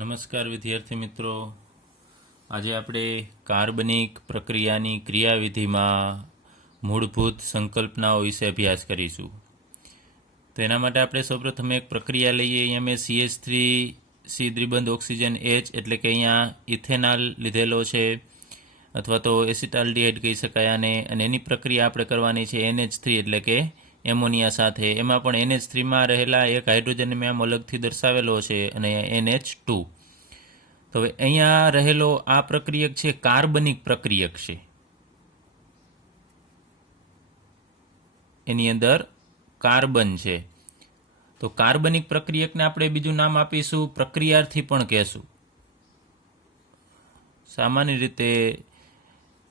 નમસ્કાર વિદ્યાર્થી મિત્રો. આજે આપણે કાર્બનિક પ્રક્રિયાની ક્રિયાવિધિમાં મૂળભૂત સંકલ્પનાઓ વિશે અભ્યાસ કરીશું. તો એના માટે આપણે સૌપ્રથમ એક પ્રક્રિયા લઈએ. અહીંયા મેં CH3 દ્વિબંધ ઓક્સિજન H એટલે કે અહીંયા ઇથેનોલ લીધેલો છે, અથવા તો એસિટાલ્ડિહાઇડ કહી શકાય આને, અને એની પ્રક્રિયા આપણે કરવાની છે NH3 એટલે કે એમોનિયા સાથે. એમાં પણ NH3માં રહેલા એક હાઇડ્રોજન મેં આમ અલગથી દર્શાવેલો છે, અને NH2. તો હવે અહીંયા રહેલો આ પ્રક્રિયક છે કાર્બનિક પ્રક્રિયક છે. એની અંદર કાર્બન છે. તો કાર્બનિક પ્રક્રિયકને આપણે બીજું નામ આપીશું પ્રક્રિયાર્થી પણ કહેશું. સામાન્ય રીતે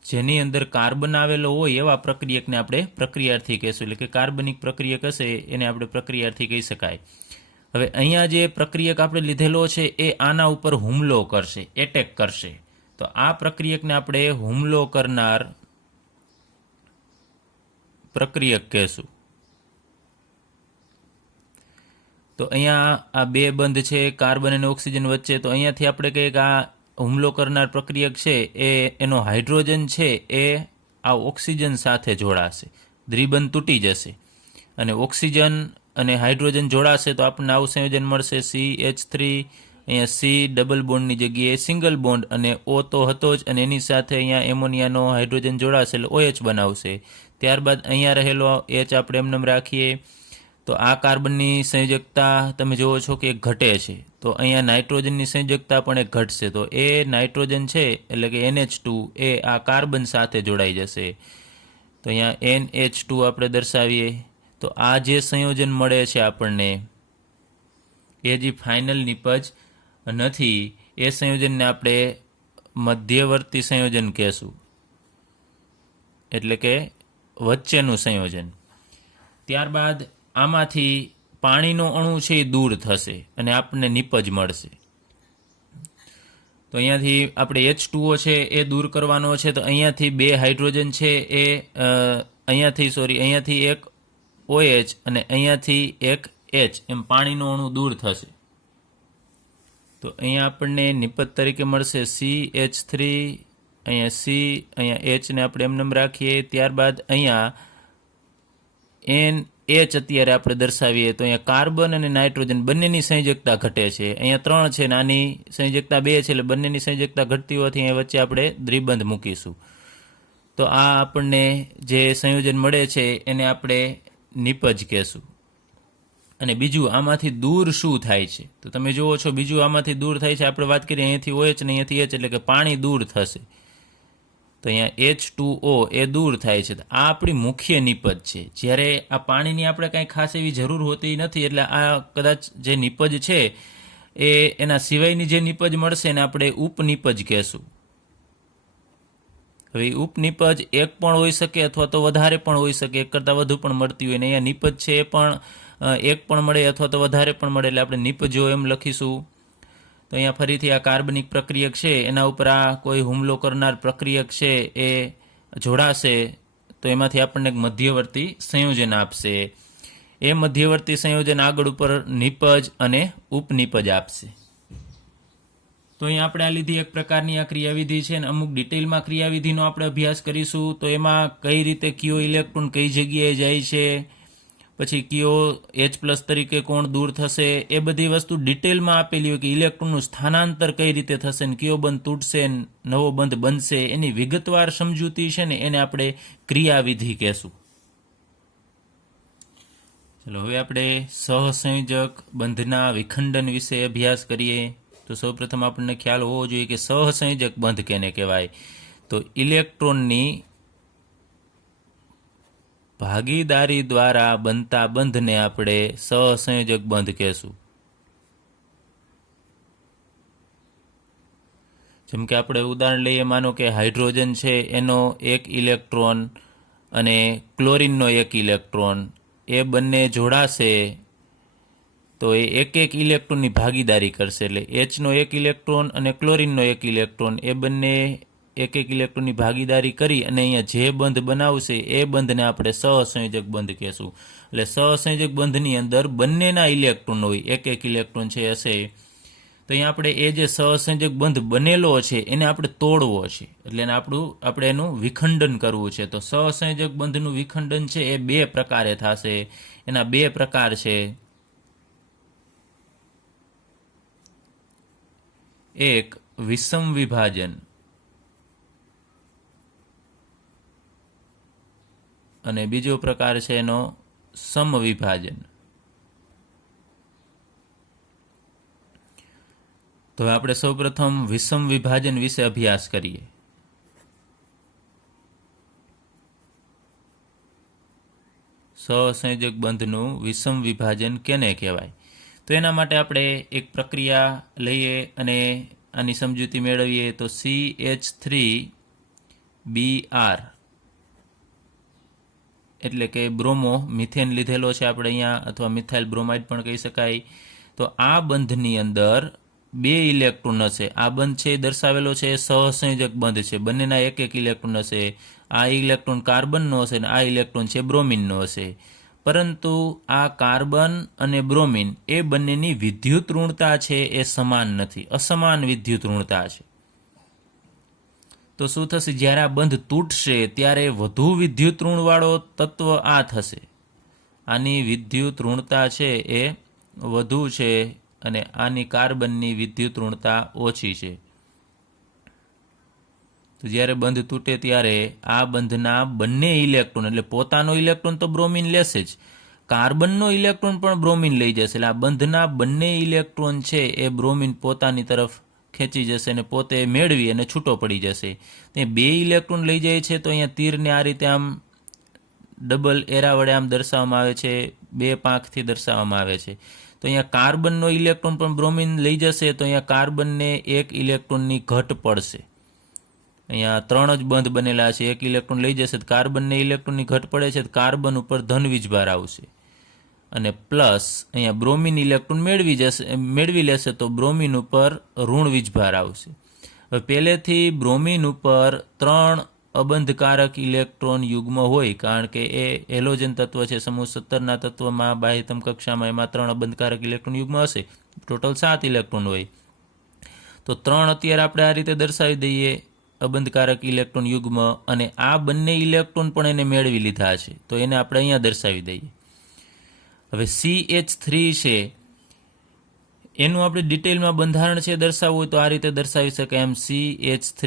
જેની અંદર કાર્બન આવેલો હોય એવા પ્રક્રિયકને આપણે પ્રક્રિયાર્થી કહેશું. એટલે કે કાર્બનિક પ્રક્રિયક હશે એને આપણે પ્રક્રિયાર્થી કહી શકાય. હવે અહીંયા જે પ્રક્રિયક આપણે લીધેલો છે એ આના ઉપર હુમલો કરશે, એટેક કરશે. તો આ પ્રક્રિયકને આપણે હુમલો કરનાર પ્રક્રિયક કહેશું. તો અહીંયા આ બે બંધ છે કાર્બન અને ઓક્સિજન વચ્ચે. તો અહીંયાથી આપણે કહીએ કે આ હુમલો કરનાર પ્રક્રિયક છે એનો હાઇડ્રોજન છે એ આ ઓક્સિજન સાથે જોડાશે, દ્વિબંધ તૂટી જશે, અને ઓક્સિજન અને હાઇડ્રોજન જોડાશે તો આપણને આવું સંયોજન મળશે CH3. અહીંયા C ડબલ બોન્ડની જગ્યાએ સિંગલ બોન્ડ, અને O તો હતો જ, અને એની સાથે અહીંયા એમોનિયાનો હાઇડ્રોજન જોડાશે એટલે OH બનાવશે. ત્યારબાદ અહીંયા રહેલો H આપણે એમનેમ રાખીએ તો આ કાર્બનની સંયોજકતા તમે જુઓ છો કે ઘટે છે. તો અહીંયા નાઇટ્રોજનની સંયોજકતા પણ એક ઘટશે. તો એ નાઇટ્રોજન છે એટલે કે NH2 એ આ કાર્બન સાથે જોડાઈ જશે. તો અહીંયા NH2 આપણે દર્શાવીએ. તો આ જે સંયોજન મળે છે આપણને એ જે ફાઇનલ નિપજ નથી, એ સંયોજનને આપણે મધ્યવર્તી સંયોજન કહેશું, એટલે કે વચ્ચેનું સંયોજન. ત્યારબાદ આમાંથી પાણીનો અણુ છે એ દૂર થશે અને આપણને નિપજ મળશે. તો અહીંયાથી આપણે H2O છે એ દૂર કરવાનો છે. તો અહીંયાથી બે હાઇડ્રોજન છે એ અહીંયાથી એક OH અને અહીંયાથી એક H, એમ પાણીનો અણુ દૂર થશે. તો અહીંયા આપણને નિપજ તરીકે મળશે CH3, અહીંયા C, અહીંયા H ને આપણે એમને રાખીએ. ત્યારબાદ અહીંયા NH અત્યારે આપણે દર્શાવીએ તો અહીંયા કાર્બન અને નાઇટ્રોજન બંનેની સંયોજકતા ઘટે છે. અહીંયા 3 છે, નાની સંયોજકતા 2 છે, એટલે બંનેની સંયોજકતા ઘટતી હોવાથી અહીંયા વચ્ચે આપણે દ્વિબંધ મૂકીશું. તો આ આપણને જે સંયોજન મળે છે એને આપણે નિપજ કહેશું. અને બીજું આમાંથી દૂર શું થાય છે તો તમે જુઓ છો, બીજું આમાંથી દૂર થાય છે આપણે વાત કરીએ અહીંયાથી OH ને અહીંયાથી H, એટલે કે પાણી દૂર થશે. તો અહીંયા H2O એ દૂર થાય છે. આ આપણી મુખ્ય નિપજ છે. જ્યારે આ પાણીની આપણે કાંઈ ખાસ એવી જરૂર હોતી નથી, એટલે આ કદાચ જે નિપજ છે એ એના સિવાયની જે નિપજ મળશે એને આપણે ઉપનિપજ કહેશું. હવે ઉપનિપજ એક પણ હોઈ શકે અથવા તો વધારે પણ હોઈ શકે, એક કરતાં વધુ પણ મળતી હોય. ને અહીંયા નિપજ છે એ પણ એક પણ મળે અથવા તો વધારે પણ મળે, એટલે આપણે નિપજો એમ લખીશું. તો અહીંયા ફરીથી આ કાર્બનિક પ્રક્રિયક છે એના ઉપર આ કોઈ હુમલો કરનાર પ્રક્રિયક છે એ જોડાશે તો એમાંથી આપણને એક મધ્યવર્તી સંયોજન આપશે. એ મધ્યવર્તી સંયોજન આગળ ઉપર નિપજ અને ઉપનિપજ આપશે. તો અહીંયા આપણે આ લીધી એક પ્રકારની આ ક્રિયાવિધિ છે, અને અમુક ડિટેલમાં ક્રિયાવિધિનો આપણે અભ્યાસ કરીશું. તો એમાં કઈ રીતે કયો ઇલેક્ટ્રોન કઈ જગ્યાએ જાય છે, પછી કયો H+ તરીકે કોણ દૂર થશે, એ બધી વસ્તુ ડિટેલમાં આપેલી હોય કે ઇલેક્ટ્રોનનું સ્થાનાંતર કઈ રીતે થશે, ને કયો બંધ તૂટશે, નવો બંધ બનશે, એની વિગતવાર સમજૂતી છે ને એને આપણે ક્રિયાવિધિ કહેશું. ચલો હવે આપણે સહસંયોજક બંધના વિખંડન વિશે અભ્યાસ કરીએ. તો સૌપ્રથમ આપણને ખ્યાલ હોવો જોઈએ કે સહસંયોજક બંધ કેને કહેવાય. તો ઇલેક્ટ્રોનની ભાગીદારી દ્વારા બનતા બંધને આપણે સહસંયોજક બંધ કહેશું. જેમ કે આપણે ઉદાહરણ લઈએ, માનો કે હાઇડ્રોજન છે એનો એક ઇલેક્ટ્રોન અને ક્લોરીનનો એક ઇલેક્ટ્રોન, એ બંને જોડાશે તો એ એક ઇલેક્ટ્રોનની ભાગીદારી કરશે. એટલે Hનો એક ઇલેક્ટ્રોન અને ક્લોરીનનો એક ઇલેક્ટ્રોન, એ બંને એક ઇલેક્ટ્રોનની ભાગીદારી કરી અને અહીંયા જે બંધ બનાવશે એ બંધને આપણે સહસંયોજક બંધ કહેશું. એટલે સહસંયોજક બંધની અંદર બંનેના ઇલેક્ટ્રોન હોય, એક ઇલેક્ટ્રોન છે હશે તો અહીંયા આપણે એ જે સહસંયોજક બંધ બનેલો છે એને આપણે તોડવો છે, એટલે આપણે એનું વિખંડન કરવું છે. તો સહસંયોજક બંધનું વિખંડન છે એ બે પ્રકારે થશે. એના બે પ્રકાર છે. એક વિષમ વિભાજન અને બીજો પ્રકાર છે એનો સમવિભાજન. તો હવે આપણે સૌપ્રથમ વિષમ વિભાજન વિશે અભ્યાસ કરીએ. સહસંયોજક બંધનું વિષમ વિભાજન કેને કહેવાય? તો એના માટે આપણે એક પ્રક્રિયા લઈએ અને આની સમજૂતી મેળવીએ. તો CH3Br એટલે કે બ્રોમો મિથેન લીધેલો છે આપણે અહીંયા, અથવા મિથાઇલ બ્રોમાઇડ પણ કહી શકાય. તો આ બંધની અંદર બે ઇલેક્ટ્રોન હશે. આ બંધ છે એ દર્શાવેલો છે સહસંયોજક બંધ છે, બંનેના એક એક ઇલેક્ટ્રોન હશે. આ ઇલેક્ટ્રોન કાર્બનનો હશે અને આ ઇલેક્ટ્રોન છે બ્રોમિનનો હશે. પરંતુ આ કાર્બન અને બ્રોમિન એ બંનેની વિદ્યુત ઋણતા છે એ સમાન નથી, અસમાન વિદ્યુત ઋણતા છે. તો શું થશે? જ્યારે આ બંધ તૂટશે ત્યારે વધુ વિદ્યુત ઋણવાળો તત્વ આ થશે. આની વિદ્યુત ઋણતા છે એ વધુ છે અને આની કાર્બનની વિદ્યુત ઋણતા ઓછી છે. તો જ્યારે બંધ તૂટે ત્યારે આ બંધના બંને ઇલેક્ટ્રોન, એટલે પોતાનો ઇલેક્ટ્રોન તો બ્રોમિન લેશે જ, કાર્બનનો ઇલેક્ટ્રોન પણ બ્રોમિન લઈ જશે. એટલે આ બંધના બંને ઇલેક્ટ્રોન છે એ બ્રોમિન પોતાની તરફ ખેંચી જશે અને પોતે મેળવી અને છૂટો પડી જશે. તે બે ઇલેક્ટ્રોન લઈ જાય છે. તો અહીંયા તીરને આ રીતે આમ ડબલ એરા વડે આમ દર્શાવવામાં આવે છે, બે પાંખથી દર્શાવવામાં આવે છે. તો અહીંયા કાર્બનનો ઇલેક્ટ્રોન પણ બ્રોમિન લઈ જશે. તો અહીંયા કાર્બનને એક ઇલેક્ટ્રોનની ઘટ પડશે. અહીંયા ત્રણ જ બંધ બનેલા છે, એક ઇલેક્ટ્રોન લઈ જશે તો કાર્બનને ઇલેક્ટ્રોનની ઘટ પડે છે, તો કાર્બન ઉપર ધન વીજભાર આવશે અને પ્લસ અહીંયા બ્રોમિન ઇલેક્ટ્રોન મેળવી લેશે તો બ્રોમિન ઉપર ઋણ વીજભાર આવશે. હવે પહેલેથી બ્રોમિન ઉપર ત્રણ અબંધકારક ઇલેક્ટ્રોન યુગ્મ હોય, કારણ કે એ હેલોજન તત્વ છે. સમૂહ 17ના તત્વમાં બાહ્યતમ કક્ષામાં એમાં ત્રણ અબંધકારક ઇલેક્ટ્રોન યુગ્મ હશે, ટોટલ 7 ઇલેક્ટ્રોન હોય. તો ત્રણ અત્યારે આપણે આ રીતે દર્શાવી દઈએ, અબંધકારક ઇલેક્ટ્રોન યુગ્મ, અને આ બંને ઇલેક્ટ્રોન પણ એને મેળવી લીધા છે તો એને આપણે અહીંયા દર્શાવી દઈએ. હવે CH3 છે એનું આપણે ડિટેલમાં બંધારણ છે દર્શાવવું હોય તો આ રીતે દર્શાવી શકાય એમ CH3,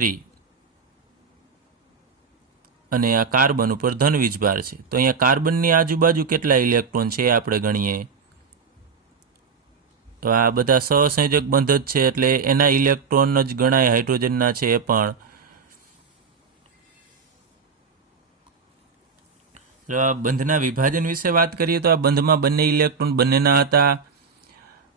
અને આ કાર્બન ઉપર ધન વીજભાર છે. તો અહીંયા કાર્બનની આજુબાજુ કેટલા ઇલેક્ટ્રોન છે આપણે ગણીએ. તો આ બધા સહસંયોજક બંધ જ છે એટલે એના ઇલેક્ટ્રોન જ ગણાય, હાઇડ્રોજનના છે એ પણ. બંધના વિભાજન વિશે વાત કરીએ તો આ બંધમાં બંને ઇલેક્ટ્રોન બંનેના હતા.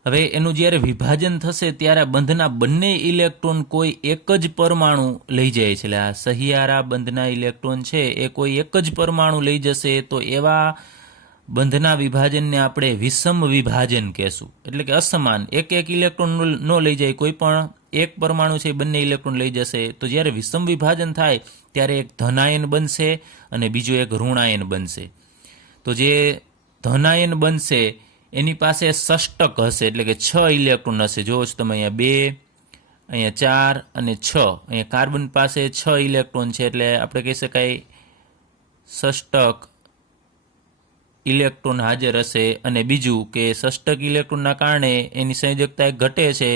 હવે એનું જ્યારે વિભાજન થશે ત્યારે બંધના બંને ઇલેક્ટ્રોન કોઈ એક જ પરમાણુ લઈ જાય છે. એટલે આ સહિયારા બંધના ઇલેક્ટ્રોન છે એ કોઈ એક જ પરમાણુ લઈ જશે. તો એવા બંધના વિભાજનને આપણે વિષમ વિભાજન કહેશું. એટલે કે અસમાન, એક એક ઇલેક્ટ્રોન ન લઈ જાય, કોઈ પણ એક પરમાણુ છે બંને ઇલેક્ટ્રોન લઈ જશે. તો જ્યારે વિષમ વિભાજન થાય ત્યારે એક ધનાયન બનશે અને બીજો એક ઋણાયન બનશે. તો જે ધનાયન બનશે એની પાસે ષષ્ટક હશે, એટલે કે 6 ઇલેક્ટ્રોન હશે. જોવો છો તમે અહીંયા 2, અહીંયા 4 અને 6. અહીંયા કાર્બન પાસે 6 ઇલેક્ટ્રોન છે એટલે આપણે કહી શકાય ષષ્ટક ઇલેક્ટ્રોન હાજર હશે. અને બીજું કે ષષ્ટક ઇલેક્ટ્રોનના કારણે એની સંયોજકતા ઘટે છે,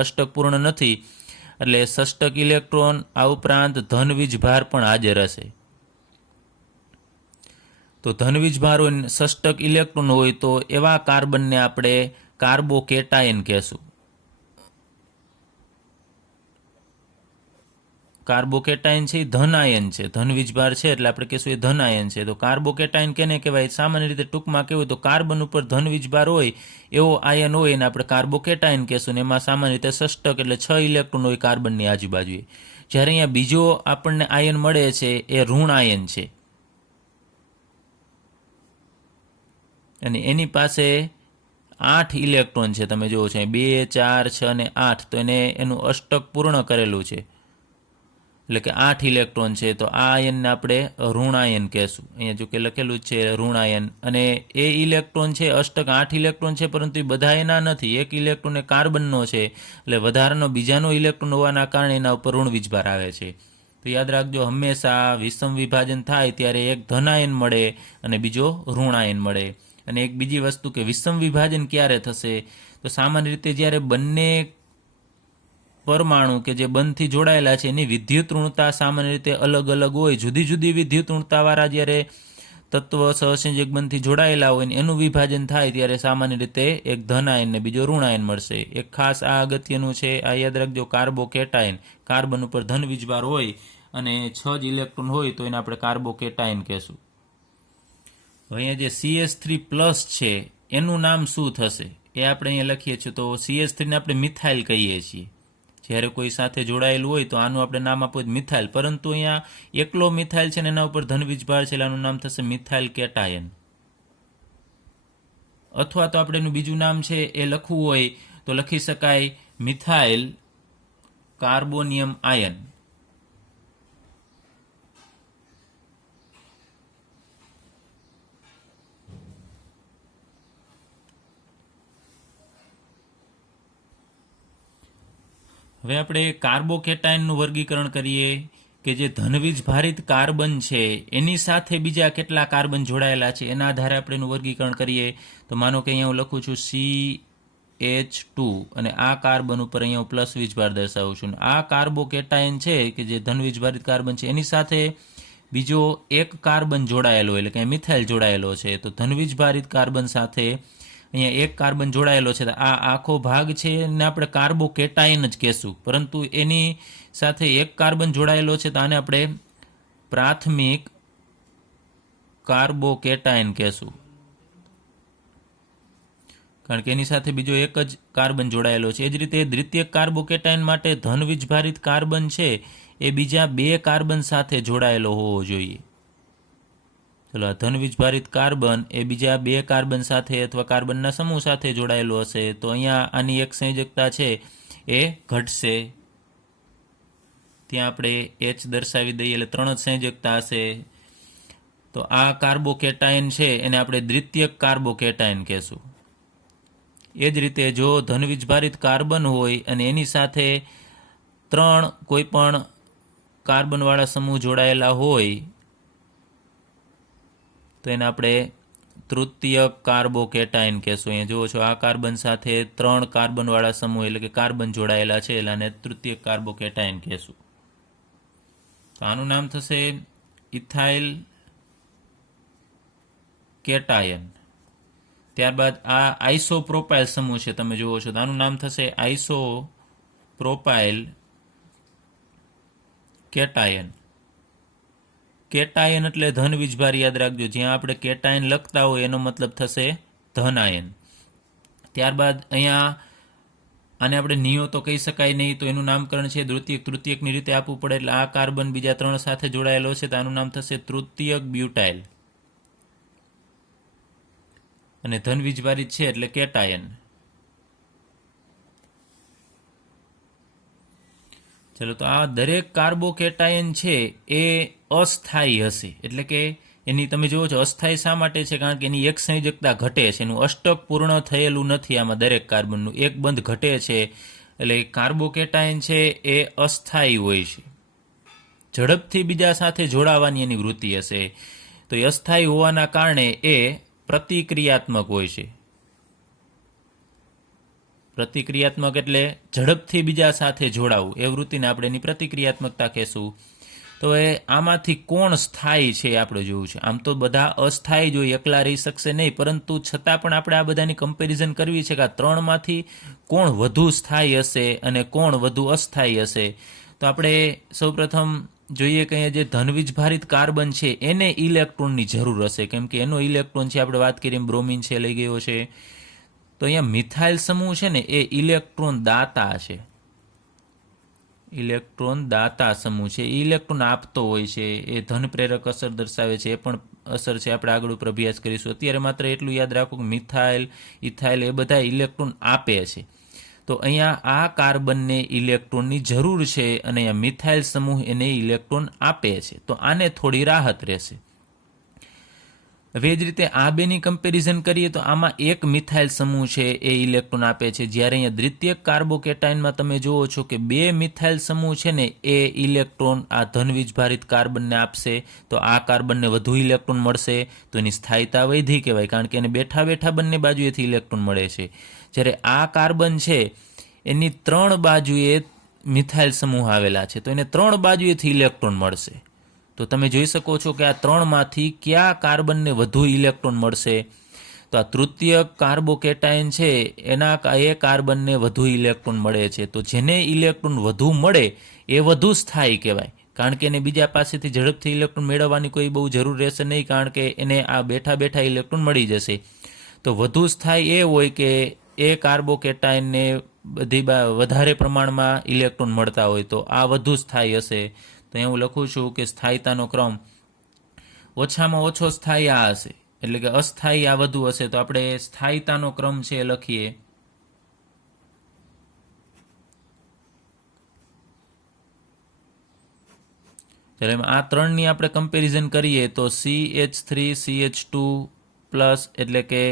અષ્ટક પૂર્ણ નથી, એટલે ષષ્ટક ઇલેક્ટ્રોન આ ઉપરાંત ધનવીજભાર પણ હાજર હશે. તો ધનવીજભાર હોય, ષષ્ટક ઇલેક્ટ્રોન હોય તો એવા કાર્બનને આપણે કાર્બોકેટાયન કહેશું. કાર્બોકેટાયન છે એ ધનાયન છે, ધનવીજભાર છે એટલે આપણે કહેશું એ ધનાયન છે. તો કાર્બોકેટાયન કેને કહેવાય? સામાન્ય રીતે ટૂંકમાં કહેવું તો કાર્બન ઉપર ધનવીજભાર હોય એવો આયન હોય એને આપણે કાર્બોકેટાયન કહેશું. ને એમાં સામાન્ય રીતે ષષ્ટક એટલે 6 ઇલેક્ટ્રોન હોય કાર્બનની આજુબાજુએ. જ્યારે અહીંયા બીજો આપણને આયન મળે છે એ ઋણ આયન છે અને એની પાસે 8 ઇલેક્ટ્રોન છે. તમે જુઓ છો 2, 4, 6 અને 8. તો એનું અષ્ટક પૂર્ણ કરેલું છે. એટલે કે 8 ઇલેક્ટ્રોન છે, તો આ આયનને આપણે ઋણાયન કહેશું. અહીંયા જો કે લખેલું જ છે ઋણાયન. અને એ ઇલેક્ટ્રોન છે અષ્ટક 8 ઇલેક્ટ્રોન છે, પરંતુ એ બધા એના નથી. એક ઇલેક્ટ્રોન એ કાર્બનનો છે, એટલે વધારાનો બીજાનો ઇલેક્ટ્રોન હોવાના કારણે એના ઉપર ઋણ વીજભાર આવે છે. તો યાદ રાખજો, હંમેશા વિષમ વિભાજન થાય ત્યારે એક ધનાયન મળે અને બીજો ઋણાયન મળે. અને એક બીજી વસ્તુ કે વિષમ વિભાજન ક્યારે થશે, તો સામાન્ય રીતે જ્યારે બંને પરમાણુ કે જે બંધથી જોડાયેલા છે એની વિદ્યુત ઋણતા સામાન્ય રીતે અલગ અલગ હોય, જુદી જુદી વિદ્યુત ઋણતાવાળા જ્યારે તત્વ સહસંયોજક બંધથી જોડાયેલા હોય ને એનું વિભાજન થાય ત્યારે સામાન્ય રીતે એક ધનાયન ને બીજો ઋણાયન મળશે. એક ખાસ આ અગત્યનું છે, આ યાદ રાખજો. કાર્બોકેટાયન, કાર્બન ઉપર ધન વીજભાર હોય અને 6 જ ઇલેક્ટ્રોન હોય તો એને આપણે કાર્બોકેટાયન કહેશું. અહીંયા જે CH3+ છે એનું નામ શું થશે એ આપણે અહીંયા લખીએ છીએ. તો CH3 ને આપણે મિથાઇલ કહીએ છીએ. જ્યારે કોઈ સાથે જોડાયેલું હોય તો આનું આપણે નામ આપવું મિથાઇલ, પરંતુ અહીંયા એકલો મિથાઇલ છે ને એના ઉપર ધન વીજભાર છે, આનું નામ થશે મિથાઇલ કેટાયન. અથવા તો આપણે એનું બીજું નામ છે એ લખવું હોય તો લખી શકાય મિથાઇલ કાર્બોનિયમ આયન. હવે આપણે કાર્બોકેટાયનનું વર્ગીકરણ કરીએ કે જે ધનવીજ ભારિત કાર્બન છે એની સાથે બીજા કેટલા કાર્બન જોડાયેલા છે એના આધારે આપણે એનું વર્ગીકરણ કરીએ. તો માનો કે અહીંયા હું લખું છું CH2 અને આ કાર્બન ઉપર અહીંયા હું પ્લસ વીજભાર દર્શાવું છું. આ કાર્બોકેટાયન છે કે જે ધનવીજ ભારિત કાર્બન છે એની સાથે બીજો એક કાર્બન જોડાયેલો એટલે કે મિથાઇલ જોડાયેલો છે. તો ધનવીજ ભારિત કાર્બન સાથે અહીંયા એક કાર્બન જોડાયેલો છે, તો આ આખો ભાગ છે એને આપણે કાર્બોકેટાયન જ કહેશું. પરંતુ એની સાથે એક કાર્બન જોડાયેલો છે તો આને આપણે પ્રાથમિક કાર્બોકેટાયન કહેશું, કારણ કે એની સાથે બીજો એક જ કાર્બન જોડાયેલો છે. એ જ રીતે દ્વિતીયક કાર્બોકેટાયન માટે ધનવીજભારિત કાર્બન છે એ બીજા 2 કાર્બન સાથે જોડાયેલો હોવો જોઈએ. ચલો, ધનવીજભારિત કાર્બન એ બીજા 2 કાર્બન સાથે અથવા કાર્બનના સમૂહ સાથે જોડાયેલો હશે તો અહીંયા આની એક સંયોજકતા છે એ ઘટશે. ત્યાં આપણે H દર્શાવી દઈએ એટલે 3 જ સંયોજકતા હશે. તો આ કાર્બોકેટાયન છે એને આપણે દ્વિતીયક કાર્બોકેટાયન કહેશું. એ જ રીતે જો ધનવીજભારિત કાર્બન હોય અને એની સાથે 3 કોઈ પણ કાર્બનવાળા સમૂહ જોડાયેલા હોય તો એને આપણે તૃતીયક કાર્બોકેટાયન કહેશું. અહીંયા જુઓ છો, આ કાર્બન સાથે 3 કાર્બનવાળા સમૂહ એટલે કે કાર્બન જોડાયેલા છે એટલે આને તૃતીયક કાર્બોકેટાયન કહેશું. તો આનું નામ થશે ઇથાઇલ કેટાયન. ત્યારબાદ આ આઇસોપ્રોપાઇલ સમૂહ છે, તમે જુઓ છો, તો આનું નામ થશે આઇસોપ્રોપાઇલ કેટાયન. કેટાયન એટલે ધન વીજભાર, યાદ રાખજો. જ્યાં આપણે કેટાયન લખતા હોય એનો મતલબ થશે ધનાયન. ત્યારબાદ અહીંયા આને આપણે નિયો તો કહી શકાય નહીં, તો એનું નામકરણ છે દ્વિતીયક. તૃતીયકની રીતે આપવું પડે એટલે આ કાર્બન બીજા 3 સાથે જોડાયેલો છે તો આનું નામ થશે તૃતીયક બ્યુટાઇલ. અને ધન વીજભારિત છે એટલે કેટાયન. ચલો, તો આ દરેક કાર્બોકેટાયન છે એ અસ્થાયી હશે. એટલે કે એની તમે જુઓ છો અસ્થાયી શા માટે છે? કારણ કે એની એક સંયોજકતા ઘટે છે, એનું અષ્ટક પૂર્ણ થયેલું નથી. આમાં દરેક કાર્બનનું એક બંધ ઘટે છે એટલે કાર્બોકેટાયન છે એ અસ્થાયી હોય છે. ઝડપથી બીજા સાથે જોડાવાની એની વૃત્તિ હશે. તો એ અસ્થાયી હોવાના કારણે એ પ્રતિક્રિયાત્મક હોય છે. પ્રતિક્રિયાત્મક એટલે ઝડપથી બીજા સાથે જોડાવું, એ વૃત્તિને આપણે એની પ્રતિક્રિયાત્મકતા કહેશું. તો એ આમાંથી કોણ સ્થાયી છે એ આપણે જોવું છે. આમ તો બધા અસ્થાયી જ હોય, એકલા રહી શકશે નહીં, પરંતુ છતાં પણ આપણે આ બધાની કમ્પેરિઝન કરવી છે કે આ 3માંથી કોણ વધુ સ્થાયી હશે અને કોણ વધુ અસ્થાયી હશે. તો આપણે સૌપ્રથમ જોઈએ કે અહીંયા જે ધનવીજભારિત કાર્બન છે એને ઇલેક્ટ્રોનની જરૂર હશે, કેમ કે એનો ઇલેક્ટ્રોન છે આપણે વાત કરીએ બ્રોમિન છે લઈ ગયો છે. તો અહીંયા મિથાઇલ સમૂહ છે ને એ ઇલેક્ટ્રોન દાતા છે. ઇલેક્ટ્રોન દાતા સમૂહ છે, ઇલેક્ટ્રોન આપતો હોય છે. એ ધન પ્રેરક અસર દર્શાવે છે, એ પણ અસર છે આપણે આગળ ઉપર અભ્યાસ કરીશું. અત્યારે માત્ર એટલું યાદ રાખો કે મિથાઇલ, ઇથાઇલ એ બધા ઇલેક્ટ્રોન આપે છે. તો અહીંયા આ કાર્બનને ઇલેક્ટ્રોનની જરૂર છે અને અહીંયા મિથાઇલ સમૂહ એને ઇલેક્ટ્રોન આપે છે, તો આને થોડી રાહત રહેશે. હવે એ જ રીતે આ બેની કમ્પેરિઝન કરીએ તો આમાં એક મિથાઇલ સમૂહ છે એ ઇલેક્ટ્રોન આપે છે, જ્યારે અહીંયા દ્વિતીયક કાર્બોકેટાઇનમાં તમે જુઓ છો કે બે મિથાઇલ સમૂહ છે ને એ ઇલેક્ટ્રોન આ ધનવીજભારિત કાર્બનને આપશે, તો આ કાર્બનને વધુ ઇલેક્ટ્રોન મળશે, તો એની સ્થાયીતા વધી કહેવાય, કારણ કે એને બેઠા બેઠા બંને બાજુએથી ઇલેક્ટ્રોન મળે છે. જ્યારે આ કાર્બન છે એની 3 બાજુએ મિથાઇલ સમૂહ આવેલા છે, તો એને 3 બાજુએથી ઇલેક્ટ્રોન મળશે. તો તમે જોઈ શકો છો કે આ 3માંથી કયા કાર્બનને વધુ ઇલેક્ટ્રોન મળશે. તો આ તૃતીયક કાર્બોકેટાઇન છે એના એ કાર્બનને વધુ ઇલેક્ટ્રોન મળે છે. તો જેને ઇલેક્ટ્રોન વધુ મળે એ વધુ સ્થાયી કહેવાય, કારણ કે એને બીજા પાસેથી ઝડપથી ઇલેક્ટ્રોન મેળવવાની કોઈ બહુ જરૂર રહેશે નહીં, કારણ કે એને આ બેઠા બેઠા ઇલેક્ટ્રોન મળી જશે. તો વધુ સ્થાયી એ હોય કે એ કાર્બોકેટાઇનને વધારે પ્રમાણમાં ઇલેક્ટ્રોન મળતા હોય, તો આ વધુ સ્થાયી હશે. તો હું લખું છું કે સ્થાયીતાનો ક્રમ ઓછામાં ઓછો સ્થાયી આ હશે, એટલે કે અસ્થાયી આ વધુ હશે. તો આપણે સ્થાયીતાનો ક્રમ છે એ લખીએ. જ્યારે આ 3ની આપણે કમ્પેરિઝન કરીએ તો CH3 CH2 પ્લસ, એટલે કે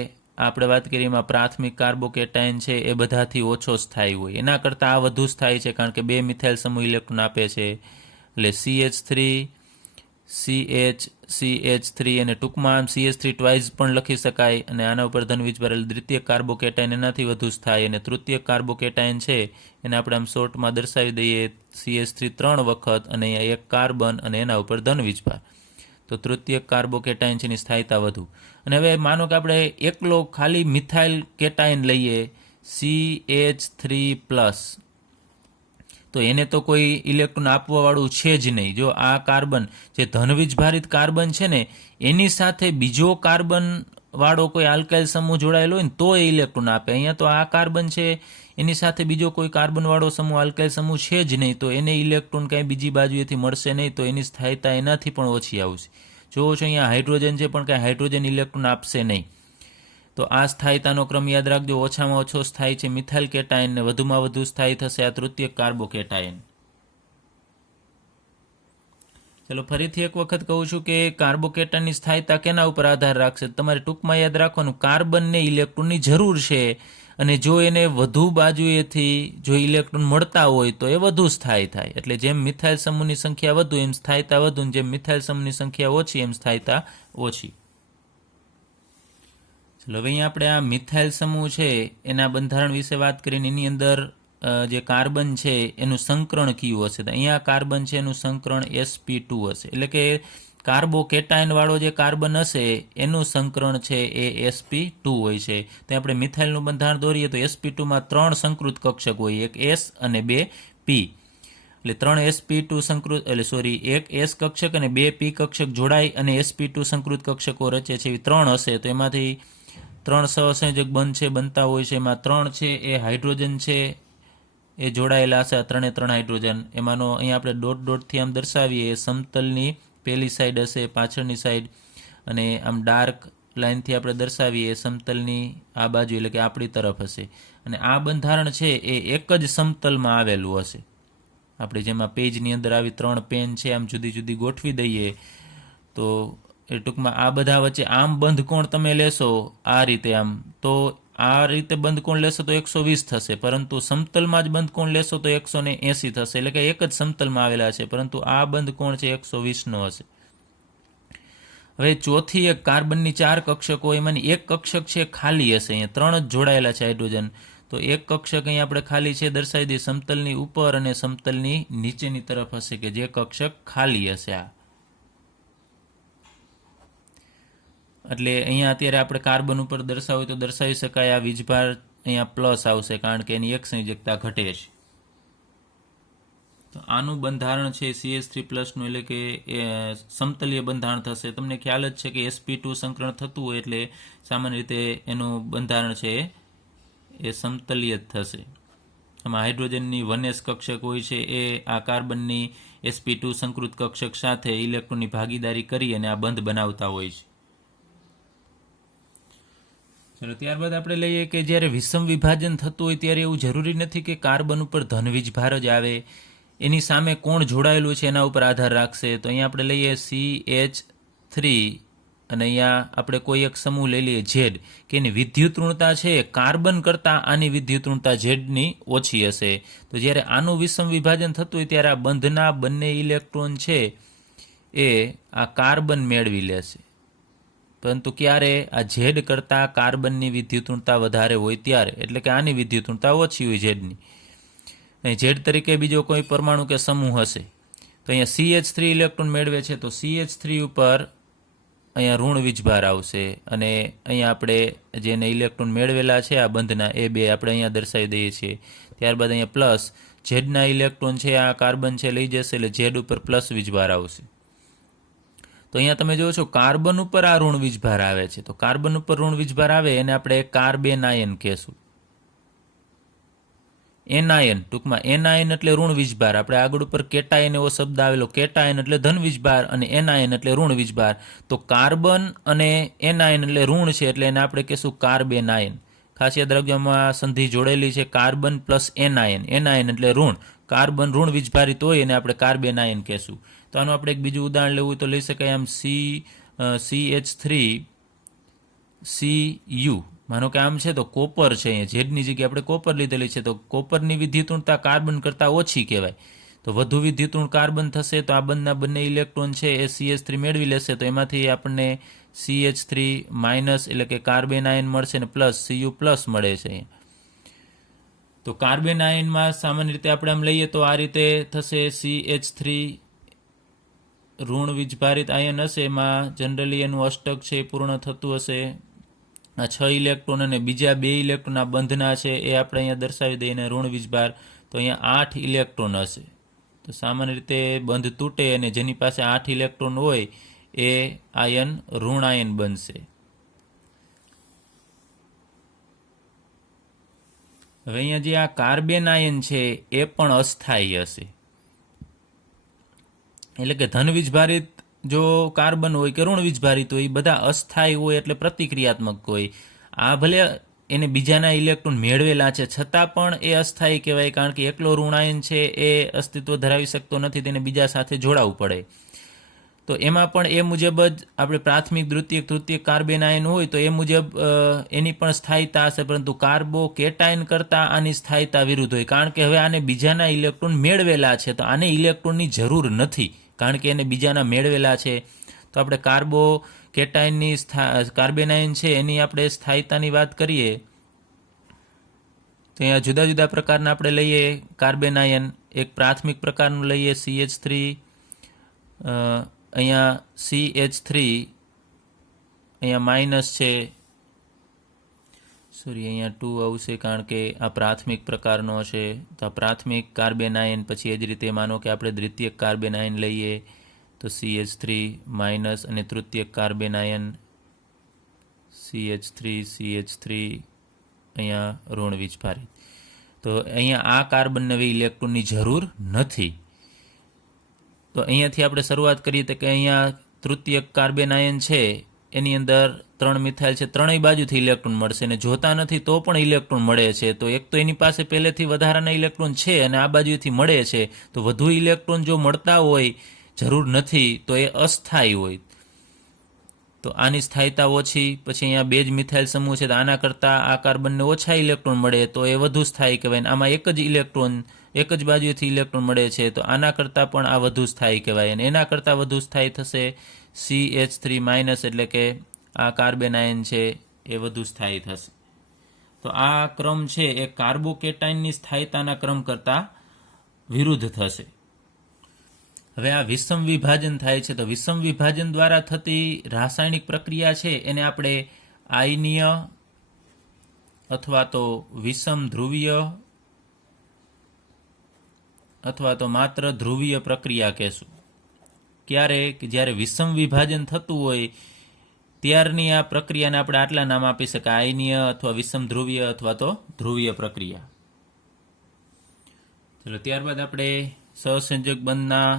આપણે વાત કરીએ એમાં પ્રાથમિક કાર્બોકેટાઇન છે એ બધાથી ઓછો સ્થાયી હોય, એના કરતાં આ વધુ સ્થાયી છે, કારણ કે બે મિથાઇલ સમૂહ ઇલેક્ટ્રોન આપે છે. એટલે CH3 CH3 અને ટૂંકમાં આમ CH3 ટ્વાઇસ પણ લખી શકાય, અને આના ઉપર ધનવીજ ભરેલ દ્વિતીય કાર્બોકેટાઇન એનાથી વધુ સ્થાયી, અને તૃતીય કાર્બોકેટાઇન છે એને આપણે આમ શોર્ટમાં દર્શાવી દઈએ CH3 3 વખત અને અહીંયા એક કાર્બન અને એના ઉપર ધનવીજભાર. તો તૃતીય કાર્બોકેટાઇન છે એની સ્થાયીતા વધુ. અને હવે માનો કે આપણે એકલો ખાલી મિથાઇલ કેટાઇન લઈએ CH3 પ્લસ, તો એને તો કોઈ ઇલેક્ટ્રોન આપવાવાળું છે જ નહીં. જો આ કાર્બન જે ધનવીજભારિત કાર્બન છે ને એની સાથે બીજો કાર્બન વાળો કોઈ આલ્કાઇલ સમૂહ જોડાયેલો હોય ને તો એ ઇલેક્ટ્રોન આપે. અહીંયા તો આ કાર્બન છે એની સાથે બીજો કોઈ કાર્બન વાળો સમૂહ આલ્કાઇલ સમૂહ છે જ નહીં, તો એને ઇલેક્ટ્રોન કાંઈ બીજી બાજુએથી મળશે નહીં, તો એની સ્થાયીતા એનાથી પણ ઓછી આવશે. જોવો છો અહીંયા હાઇડ્રોજન છે પણ કાંઈ હાઇડ્રોજન ઇલેક્ટ્રોન આપશે નહીં. તો આ સ્થાયીતાનો ક્રમ યાદ રાખજો, ઓછામાં ઓછો સ્થાયી છે મિથાઇલ કેટાઇન ને વધુમાં વધુ સ્થાયી થશે આ તૃતીય કાર્બોકેટાઇન. ચલો ફરીથી એક વખત કહું છું કે કાર્બોકેટાઇનની સ્થાયીતા કેના ઉપર આધાર રાખશે. તમારે ટૂંકમાં યાદ રાખવાનું, કાર્બનને ઇલેક્ટ્રોનની જરૂર છે અને જો એને વધુ બાજુએથી જો ઇલેક્ટ્રોન મળતા હોય તો એ વધુ સ્થાયી થાય. એટલે જેમ મિથાઇલ સમૂહની સંખ્યા વધુ એમ સ્થાયીતા વધુ, જેમ મિથાઇલ સમૂહની સંખ્યા ઓછી એમ સ્થાયીતા ઓછી. ચલો હવે અહીંયા આપણે આ મિથાઇલ સમૂહ છે એના બંધારણ વિશે વાત કરીને એની અંદર જે કાર્બન છે એનું સંકરણ કયું હશે. તો અહીંયા કાર્બન છે એનું સંકરણ sp2 હશે, એટલે કે કાર્બોકેટાઇન વાળો જે કાર્બન હશે એનું સંકરણ છે એ sp2 હોય છે. તો આપણે મિથાઇલનું બંધારણ દોરીએ તો sp2માં 3 સંકૃત કક્ષક હોય, એક s અને 2 p. એટલે 3 sp2 સંકૃત એક s કક્ષક અને 2 p કક્ષક જોડાય અને sp2 સંકૃત કક્ષકો રચે છે. એવી 3 હશે તો એમાંથી 3 સહસંયોજક બંધ છે બનતા હોય છે. એમાં 3 છે એ હાઇડ્રોજન છે એ જોડાયેલા હશે, 3 હાઇડ્રોજન. એમાંનો અહીંયા આપણે ડોટથી આમ દર્શાવીએ, સમતલની પહેલી સાઈડ હશે, પાછળની સાઈડ, અને આમ ડાર્ક લાઇનથી આપણે દર્શાવીએ સમતલની આ બાજુ, એટલે કે આપણી તરફ હશે. અને આ બંધારણ છે એ એક જ સમતલમાં આવેલું હશે. આપણે જેમાં પેજની અંદર આવી 3 પેન છે આમ જુદી જુદી ગોઠવી દઈએ તો એ ટૂંકમાં આ બધા વચ્ચે આમ બંધકોણ તમે લેશો આ રીતે, આમ તો આ રીતે બંધકોણ લેશો તો 120 થશે, પરંતુ સમતલમાં જ બંધકોણ લેશો તો 180 થશે. એટલે કે એક જ સમતલમાં આવેલા છે, પરંતુ આ બંધકોણ છે 120નો હશે. હવે ચોથી એક કાર્બનની 4 કક્ષકો, એમાંની એક કક્ષક છે ખાલી હશે. અહીંયા 3 જ જોડાયેલા છે હાઇડ્રોજન, તો એક કક્ષક અહીંયા આપણે ખાલી છે દર્શાવી દઈએ, સમતલની ઉપર અને સમતલની નીચેની તરફ હશે કે જે કક્ષક ખાલી હશે. આ એટલે અહીંયા અત્યારે આપણે કાર્બન ઉપર દર્શાવ્યું તો દર્શાવી શકાય, આ વીજભાર અહીંયા પ્લસ આવશે કારણ કે એની એક સંયોજકતા ઘટે છે. તો આનું બંધારણ છે CH3+નું, એટલે કે સમતલીય બંધારણ થશે. તમને ખ્યાલ જ છે કે sp2 સંકરણ થતું હોય એટલે સામાન્ય રીતે એનું બંધારણ છે એ સમતલીય જ થશે. આમાં હાઇડ્રોજનની 1s કક્ષક હોય છે એ આ કાર્બનની sp2 સંકૃત કક્ષક સાથે ઇલેક્ટ્રોનની ભાગીદારી કરી અને આ બંધ બનાવતા હોય છે. ચલો ત્યારબાદ આપણે લઈએ કે જ્યારે વિષમ વિભાજન થતું હોય ત્યારે એવું જરૂરી નથી કે કાર્બન ઉપર ધન વીજભાર જ આવે, એની સામે કોણ જોડાયેલું છે એના ઉપર આધાર રાખશે. તો અહીંયા આપણે લઈએ CH3 અને અહીંયા આપણે કોઈ એક સમૂહ લઈ લઈએ ઝેડ, કે એની વિદ્યુત ઋણતા છે કાર્બન કરતાં આની વિદ્યુત ઋણતા ઝેડની ઓછી હશે. તો જ્યારે આનું વિષમ વિભાજન થતું હોય ત્યારે આ બંધના બંને ઇલેક્ટ્રોન છે એ આ કાર્બન મેળવી લેશે, પરંતુ ક્યારે આ ઝેડ કરતાં કાર્બનની વિદ્યુત ઋણતા વધારે હોય ત્યારે, એટલે કે આની વિદ્યુત ઋણતા ઓછી હોય ઝેડની. અહીં ઝેડ તરીકે બીજો કોઈ પરમાણુ કે સમૂહ હશે તો અહીંયા CH3 ઇલેક્ટ્રોન મેળવે છે, તો CH3 ઉપર અહીંયા ઋણ વીજભાર આવશે અને અહીંયા આપણે જેને ઇલેક્ટ્રોન મેળવેલા છે આ બંધના એ બે આપણે અહીંયા દર્શાવી દઈએ છીએ. ત્યારબાદ અહીંયા પ્લસ ઝેડના ઇલેક્ટ્રોન છે આ કાર્બન છે લઈ જશે એટલે ઝેડ ઉપર પ્લસ વીજભાર આવશે. તો અહીંયા તમે જુઓ છો કાર્બન ઉપર આ ઋણ વીજભાર આવે છે, તો કાર્બન ઉપર ઋણ વીજભાર આવે એને આપણે કાર્બેનાયન કહેશું. એનાયન, ટૂંકમાં એનાયન એટલે ઋણ વીજભાર. આપણે આગળ ઉપર કેટાયન એવો શબ્દ આવેલો, કેટાયન એટલે ધન વીજભાર અને એનાયન એટલે ઋણ વીજભાર. તો કાર્બન અને એનાયન એટલે ઋણ છે એટલે એને આપણે કહેશું કાર્બેનાયન. ખાસ યાદ રાખજો આમાં સંધિ જોડેલી છે કાર્બન પ્લસ એનાયન. એનાયન એટલે ઋણ, કાર્બન ઋણ વીજભારિત હોય એને આપણે કાર્બેનાયન કહેશું. તો આનું આપણે એક બીજું ઉદાહરણ લેવું તો લઈ શકાય આમ CH3Cu. માનો કે આમ છે તો કોપર છે, અહીંયા ઝેડની જગ્યાએ આપણે કોપર લીધેલી છે, તો કોપરની વિદ્યુત ઋણતા કાર્બન કરતાં ઓછી કહેવાય. તો વધુ વિદ્યુત ઋણ કાર્બન થશે તો આ બંને ઇલેક્ટ્રોન છે એ CH3 મેળવી લેશે, તો એમાંથી આપણને CH3 માઇનસ એટલે કે કાર્બેનાયન મળશે અને પ્લસ Cu પ્લસ મળે છે. તો કાર્બેનાયનમાં સામાન્ય રીતે આપણે આમ લઈએ તો આ રીતે થશે. CH3 ઋણ વીજભારિત આયન હશે, એમાં જનરલી એનું અષ્ટક છે એ પૂર્ણ થતું હશે. આ 6 ઇલેક્ટ્રોન અને બીજા 2 ઇલેક્ટ્રોન આ બંધના છે એ આપણે અહીંયા દર્શાવી દઈએ અને ઋણ વીજભાર, તો અહીંયા 8 ઇલેક્ટ્રોન હશે. તો સામાન્ય રીતે બંધ તૂટે અને જેની પાસે 8 ઇલેક્ટ્રોન હોય એ આયન ઋણ આયન બનશે. હવે અહીંયા જે આ કાર્બન આયન છે એ પણ અસ્થાયી હશે, એટલે કે ધન વીજભારિત જો કાર્બન હોય કે ઋણ વીજભારિત હોય એ બધા અસ્થાયી હોય એટલે પ્રતિક્રિયાત્મક હોય. આ ભલે એને બીજાના ઇલેક્ટ્રોન મેળવેલા છે છતાં પણ એ અસ્થાયી કહેવાય, કારણ કે એકલો ઋણાયન છે એ અસ્તિત્વ ધરાવી શકતો નથી, તેને બીજા સાથે જોડાવવું પડે. તો એમાં પણ એ મુજબ જ આપણે પ્રાથમિક દ્વિતીયક તૃતીયક કાર્બેનાયન હોય તો એ મુજબ એની પણ સ્થાયીતા હશે, પરંતુ કાર્બો કેટાયન કરતાં આની સ્થાયીતા વિરુદ્ધ હોય, કારણ કે હવે આને બીજાના ઇલેક્ટ્રોન મેળવેલા છે તો આને ઇલેક્ટ્રોનની જરૂર નથી, કારણ કે એને બીજાના મેળવેલા છે. તો આપણે કાર્બો કેટાયનની કાર્બેનાયન છે એની આપણે સ્થાયીતાની વાત કરીએ તો અહીંયા જુદા જુદા પ્રકારના આપણે લઈએ કાર્બેનાયન. એક પ્રાથમિક પ્રકારનું લઈએ CH3, અહીંયા CH3 અહીંયા માઇનસ છે, સોરી અહીંયા 2 આવશે કારણ કે આ પ્રાથમિક પ્રકારનો છે. તો આ પ્રાથમિક કાર્બેનાયન. પછી એ જ રીતે માનો કે આપણે દ્વિતીયક કાર્બેનાયન લઈએ તો CH3 માઇનસ અને તૃતીયક કાર્બેનાયન CH3 અહીંયા ઋણ વીજભારિત. તો અહીંયા આ કાર્બનને હવે ઇલેક્ટ્રોનની જરૂર નથી. તો અહીંયાથી આપણે શરૂઆત કરીએ તો કે અહીંયા તૃતીયક કાર્બેનાયન છે એની અંદર 3 મિથાઇલ છે, ત્રણેય બાજુથી ઇલેક્ટ્રોન મળશે અને જોતા નથી તો પણ ઇલેક્ટ્રોન મળે છે. તો એક તો એની પાસે પહેલેથી વધારાના ઇલેક્ટ્રોન છે અને આ બાજુથી મળે છે, તો વધુ ઇલેક્ટ્રોન જો મળતા હોય જરૂર નથી તો એ અસ્થાયી હોય. તો આની સ્થાયીતા ઓછી. પછી અહીંયા 2 જ મિથાઇલ સમૂહ છે તો આના કરતાં આ કાર્બનને ઓછા ઇલેક્ટ્રોન મળે તો એ વધુ સ્થાયી કહેવાય. આમાં એક જ બાજુથી ઇલેક્ટ્રોન મળે છે તો આના કરતાં પણ આ વધુ સ્થાયી કહેવાય, અને એના કરતાં વધુ સ્થાયી થશે CH3 માઇનસ, એટલે કે આ કાર્બેનાયન છે એ વધુ સ્થાયી થશે. તો આ ક્રમ છે એ કાર્બોકેટાયનની સ્થાયીતાના ક્રમ કરતાં વિરુદ્ધ થશે. હવે આ વિષમ વિભાજન થાય છે તો વિષમ વિભાજન દ્વારા થતી રાસાયણિક પ્રક્રિયા છે એને આપણે આયનીય અથવા તો વિષમ ધ્રુવીય અથવા તો માત્ર ધ્રુવીય પ્રક્રિયા કહેશું. ક્યારે કે જ્યારે વિષમ વિભાજન થતું હોય ત્યારની આ પ્રક્રિયાને આપણે આટલા નામ આપી શકાય: આયનીય અથવા વિષમ ધ્રુવીય અથવા તો ધ્રુવીય પ્રક્રિયા. ચલો ત્યારબાદ આપણે સહસંયોજક બંધના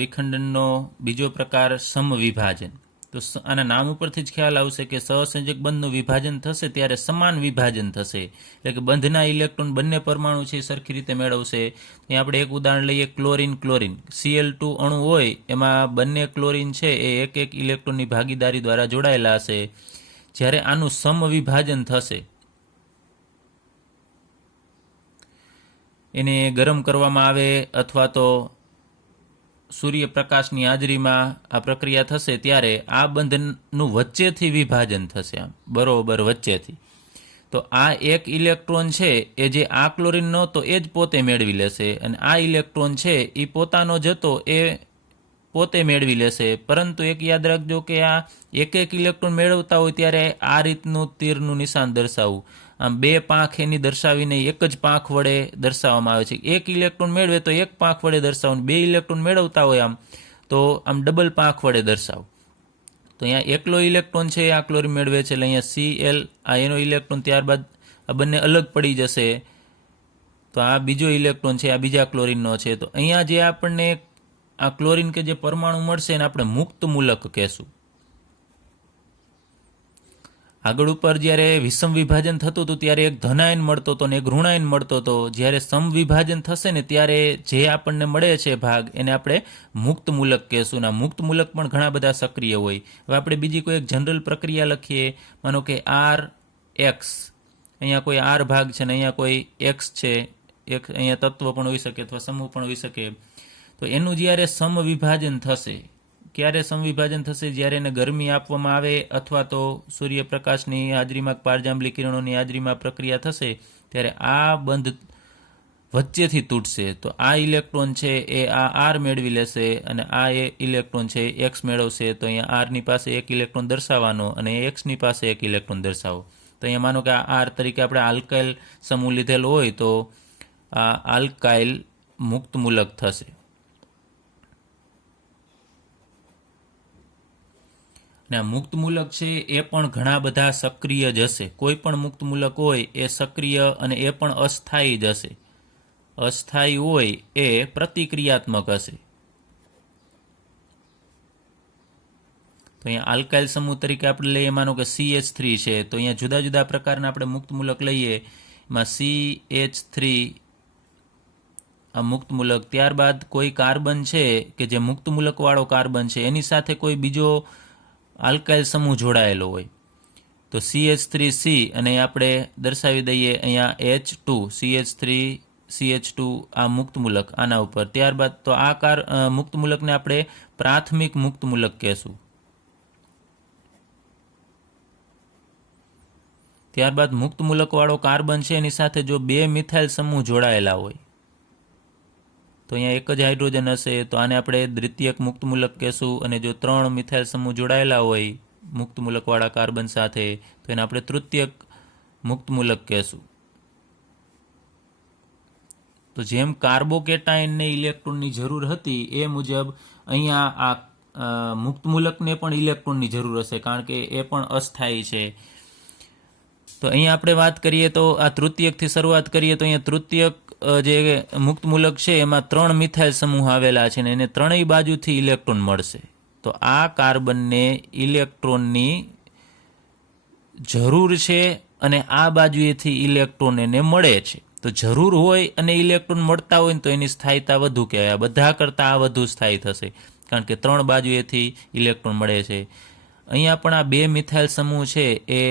વિખંડનનો બીજો પ્રકાર સમવિભાજન. તો આના નામ ઉપરથી જ ખ્યાલ આવશે કે સહસંયોજક બંધનું વિભાજન થશે ત્યારે સમાન વિભાજન થશે, એટલે કે બંધના ઇલેક્ટ્રોન બંને પરમાણુ છે સરખી રીતે મેળવશે. અહીં આપણે એક ઉદાહરણ લઈએ, ક્લોરીન. Cl2 અણુ હોય એમાં બંને ક્લોરીન છે એ એક એક ઇલેક્ટ્રોનની ભાગીદારી દ્વારા જોડાયેલા હશે. જ્યારે આનું સમવિભાજન થશે, એને ગરમ કરવામાં આવે અથવા તો સૂર્યપ્રકાશની હાજરીમાં આ પ્રક્રિયા થશે ત્યારે આ બંધનું વચ્ચેથી વિભાજન થશે, આમ બરોબર વચ્ચેથી. તો આ એક ઇલેક્ટ્રોન છે એ જે આ ક્લોરીનનો હતો એ જ પોતે મેળવી લેશે, અને આ ઇલેક્ટ્રોન છે એ પોતાનો જ હતો એ પોતે મેળવી લેશે. પરંતુ એક યાદ રાખજો કે આ એક એક ઇલેક્ટ્રોન મેળવતા હોય ત્યારે આ રીતનું તીરનું નિશાન દર્શાવવું. આમ બે પાંખ એની દર્શાવીને એક જ પાંખ વડે દર્શાવવામાં આવે છે. એક ઇલેક્ટ્રોન મેળવે તો એક પાંખ વડે દર્શાવવું, બે ઇલેક્ટ્રોન મેળવતા હોય આમ તો આમ ડબલ પાંખ વડે દર્શાવવું. તો અહીંયા એકલો ઇલેક્ટ્રોન છે આ ક્લોરીન મેળવે છે, એટલે અહીંયા Cl આ એનો ઇલેક્ટ્રોન, ત્યારબાદ આ બંને અલગ પડી જશે. તો આ બીજો ઇલેક્ટ્રોન છે, આ બીજા ક્લોરીનનો છે. તો અહીંયા જે આપણને આ ક્લોરીન કે જે પરમાણુ મળશે એને આપણે મુક્ત મૂલક કહેશું. આગળ ઉપર જ્યારે વિષમ વિભાજન થતું હતું ત્યારે એક ધનાયન મળતો હતો ને એક ઋણાયન મળતો હતો. જ્યારે સમવિભાજન થશે ને ત્યારે જે આપણને મળે છે ભાગ એને આપણે મુક્ત મૂલક કહેશું. ના મુક્ત મૂલક પણ ઘણા બધા સક્રિય હોય. હવે આપણે બીજી કોઈ એક જનરલ પ્રક્રિયા લખીએ, માનો કે RX, અહીંયા કોઈ R ભાગ છે ને અહીંયા કોઈ X છે, એક અહીંયા તત્વ પણ હોઈ શકે અથવા સમૂહ પણ હોઈ શકે. તો એનું જ્યારે સમવિભાજન થશે, ક્યારે સમવિભાજન થશે? જ્યારે એને ગરમી આપવામાં આવે અથવા તો સૂર્યપ્રકાશની હાજરીમાં, પારજાંબલી કિરણોની હાજરીમાં પ્રક્રિયા થશે ત્યારે આ બંધ વચ્ચેથી તૂટશે. તો આ ઇલેક્ટ્રોન છે એ આ R મેળવી લેશે અને આ એ ઇલેક્ટ્રોન છે X મેળવશે. તો અહીંયા R ની પાસે એક ઇલેક્ટ્રોન દર્શાવવાનો અને X ની પાસે એક ઇલેક્ટ્રોન દર્શાવો. તો અહીંયા માનો કે આ R તરીકે આપણે આલ્કાઇલ સમૂહ લીધેલો હોય તો આ આલ્કાઇલ મુક્ત મૂલક થશે. અને આ મુક્ત મૂલક છે એ પણ ઘણા બધા સક્રિય જ હશે. કોઈ પણ મુક્ત મૂલક હોય એ સક્રિય અને એ પણ અસ્થાયી જ હશે. અસ્થાયી હોય એ પ્રતિક્રિયાત્મક હશે. તો અહીંયા આલ્કાઇલ સમૂહ તરીકે આપણે લઈએ, માનો કે CH3 છે, તો અહીંયા જુદા જુદા પ્રકારના આપણે મુક્ત મૂલક લઈએ. એમાં CH3 આ મુક્ત મૂલક. ત્યારબાદ કોઈ કાર્બન છે કે જે મુક્ત મૂલકવાળો કાર્બન છે એની સાથે કોઈ બીજો આલ્કાઇલ સમૂહ જોડાયેલો હોય તો CH3C અને આપણે દર્શાવી દઈએ અહીંયા H2, CH3CH2 આ મુક્ત મૂલક આના ઉપર. ત્યારબાદ તો આ મુક્ત મૂલકને આપણે પ્રાથમિક મુક્ત મૂલક કહેશું. ત્યારબાદ મુક્ત મૂલકવાળો કાર્બન છે એની સાથે જો બે મિથાઇલ સમૂહ જોડાયેલા હોય તો અહીંયા એક જ હાઇડ્રોજન હશે તો આને આપણે દ્વિતીયક મુક્ત મૂલક કહેશું. અને જો 3 મિથાઇલ સમૂહ જોડાયેલા હોય મુક્ત મૂલકવાળા કાર્બન સાથે તો એને આપણે તૃતીયક મુક્ત મૂલક કહેશું. તો જેમ કાર્બોકેટાયનને ઇલેક્ટ્રોનની જરૂર હતી એ મુજબ અહીંયા આ મુક્ત મૂલકને પણ ઇલેક્ટ્રોનની જરૂર હશે, કારણ કે એ પણ અસ્થાયી છે. તો અહીંયા આપણે વાત કરીએ તો આ તૃતીયકથી શરૂઆત કરીએ તો અહીંયા તૃતીયક જે મુક્ત મૂલક છે એમાં 3 મિથાઇલ સમૂહ આવેલા છે ને એને ત્રણેય બાજુથી ઇલેક્ટ્રોન મળશે. તો આ કાર્બનને ઇલેક્ટ્રોનની જરૂર છે અને આ બાજુએથી ઇલેક્ટ્રોન એને મળે છે. તો જરૂર હોય અને ઇલેક્ટ્રોન મળતા હોય ને તો એની સ્થાયીતા વધુ કહેવાય. બધા કરતાં આ વધુ સ્થાયી થશે કારણ કે 3 બાજુએથી ઇલેક્ટ્રોન મળે છે. અહીંયા પણ આ 2 મિથાઇલ સમૂહ છે એ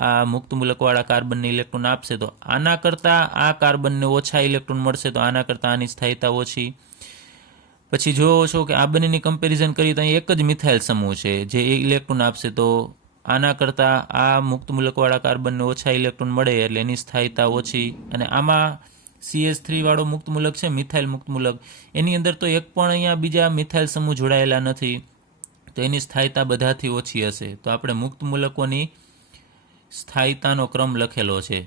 આ મુક્ત મૂલકવાળા કાર્બનને ઇલેક્ટ્રોન આપશે તો આના કરતાં આ કાર્બનને ઓછા ઇલેક્ટ્રોન મળશે તો આના કરતાં આની સ્થાયીતા ઓછી. પછી જોવો છો કે આ બંનેની કમ્પેરિઝન કરીએ તો અહીં એક જ મિથાઇલ સમૂહ છે જે ઇલેક્ટ્રોન આપશે તો આના કરતાં આ મુક્ત મૂલકવાળા કાર્બનને ઓછા ઇલેક્ટ્રોન મળે એટલે એની સ્થાયીતા ઓછી. અને આમાં CH3 વાળો મુક્ત મૂલક છે, મિથાઇલ મુક્ત મૂલક, એની અંદર તો એક પણ અહીંયા બીજા મિથાઇલ સમૂહ જોડાયેલા નથી તો એની સ્થાયીતા બધાથી ઓછી હશે. તો આપણે મુક્ત મૂલકોની સ્થાયીતાનો ક્રમ લખેલો છે.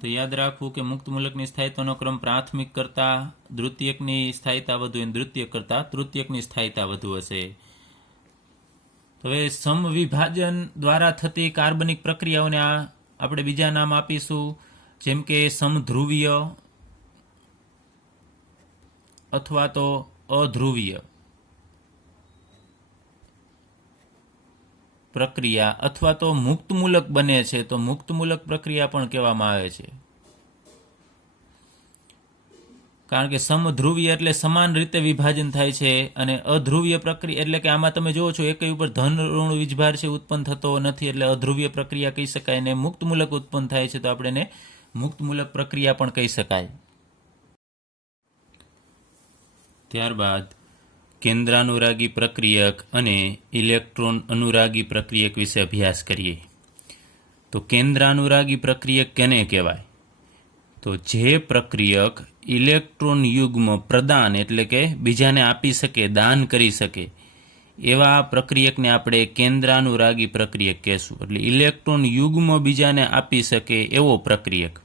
તો યાદ રાખવું કે મુક્ત મૂલકની સ્થાયીતાનો ક્રમ પ્રાથમિક કરતાં દ્વિતીયકની સ્થાયીતા વધુ અને દ્વિતીયક કરતાં તૃતીયકની સ્થાયીતા વધુ હશે. હવે સમવિભાજન દ્વારા થતી કાર્બનિક પ્રક્રિયાઓને આપણે બીજા નામ આપીશું જેમ કે સમધ્રુવીય અથવા તો અધ્રુવીય પ્રક્રિયા અથવા તો મુક્તમૂલક બને છે તો મુક્તમૂલક પ્રક્રિયા પણ કહેવામાં આવે છે. કારણ કે સમધ્રુવીય એટલે સમાન રીતે વિભાજન થાય છે અને અધ્રુવીય પ્રક્રિયા એટલે કે આમાં તમે જુઓ છો એકય ઉપર ધન ઋણ વીજભાર છે ઉત્પન્ન થતો નથી એટલે અધ્રુવીય પ્રક્રિયા કહી શકાય. અને મુક્તમૂલક ઉત્પન્ન થાય છે તો આપણે એને મુક્તમૂલક પ્રક્રિયા પણ કહી શકાય. ત્યારબાદ કેન્દ્રાનુરાગી પ્રક્રિયક અને ઇલેક્ટ્રોન અનુરાગી પ્રક્રિયક વિશે અભ્યાસ કરીએ. તો કેન્દ્રાનુરાગી પ્રક્રિયક કેને કહેવાય? તો જે પ્રક્રિયક ઇલેક્ટ્રોન યુગ્મ પ્રદાન એટલે કે બીજાને આપી શકે, દાન કરી શકે એવા પ્રક્રિયકને આપણે કેન્દ્રાનુરાગી પ્રક્રિયક કહેશું. એટલે ઇલેક્ટ્રોન યુગ્મ બીજાને આપી શકે એવો પ્રક્રિયક.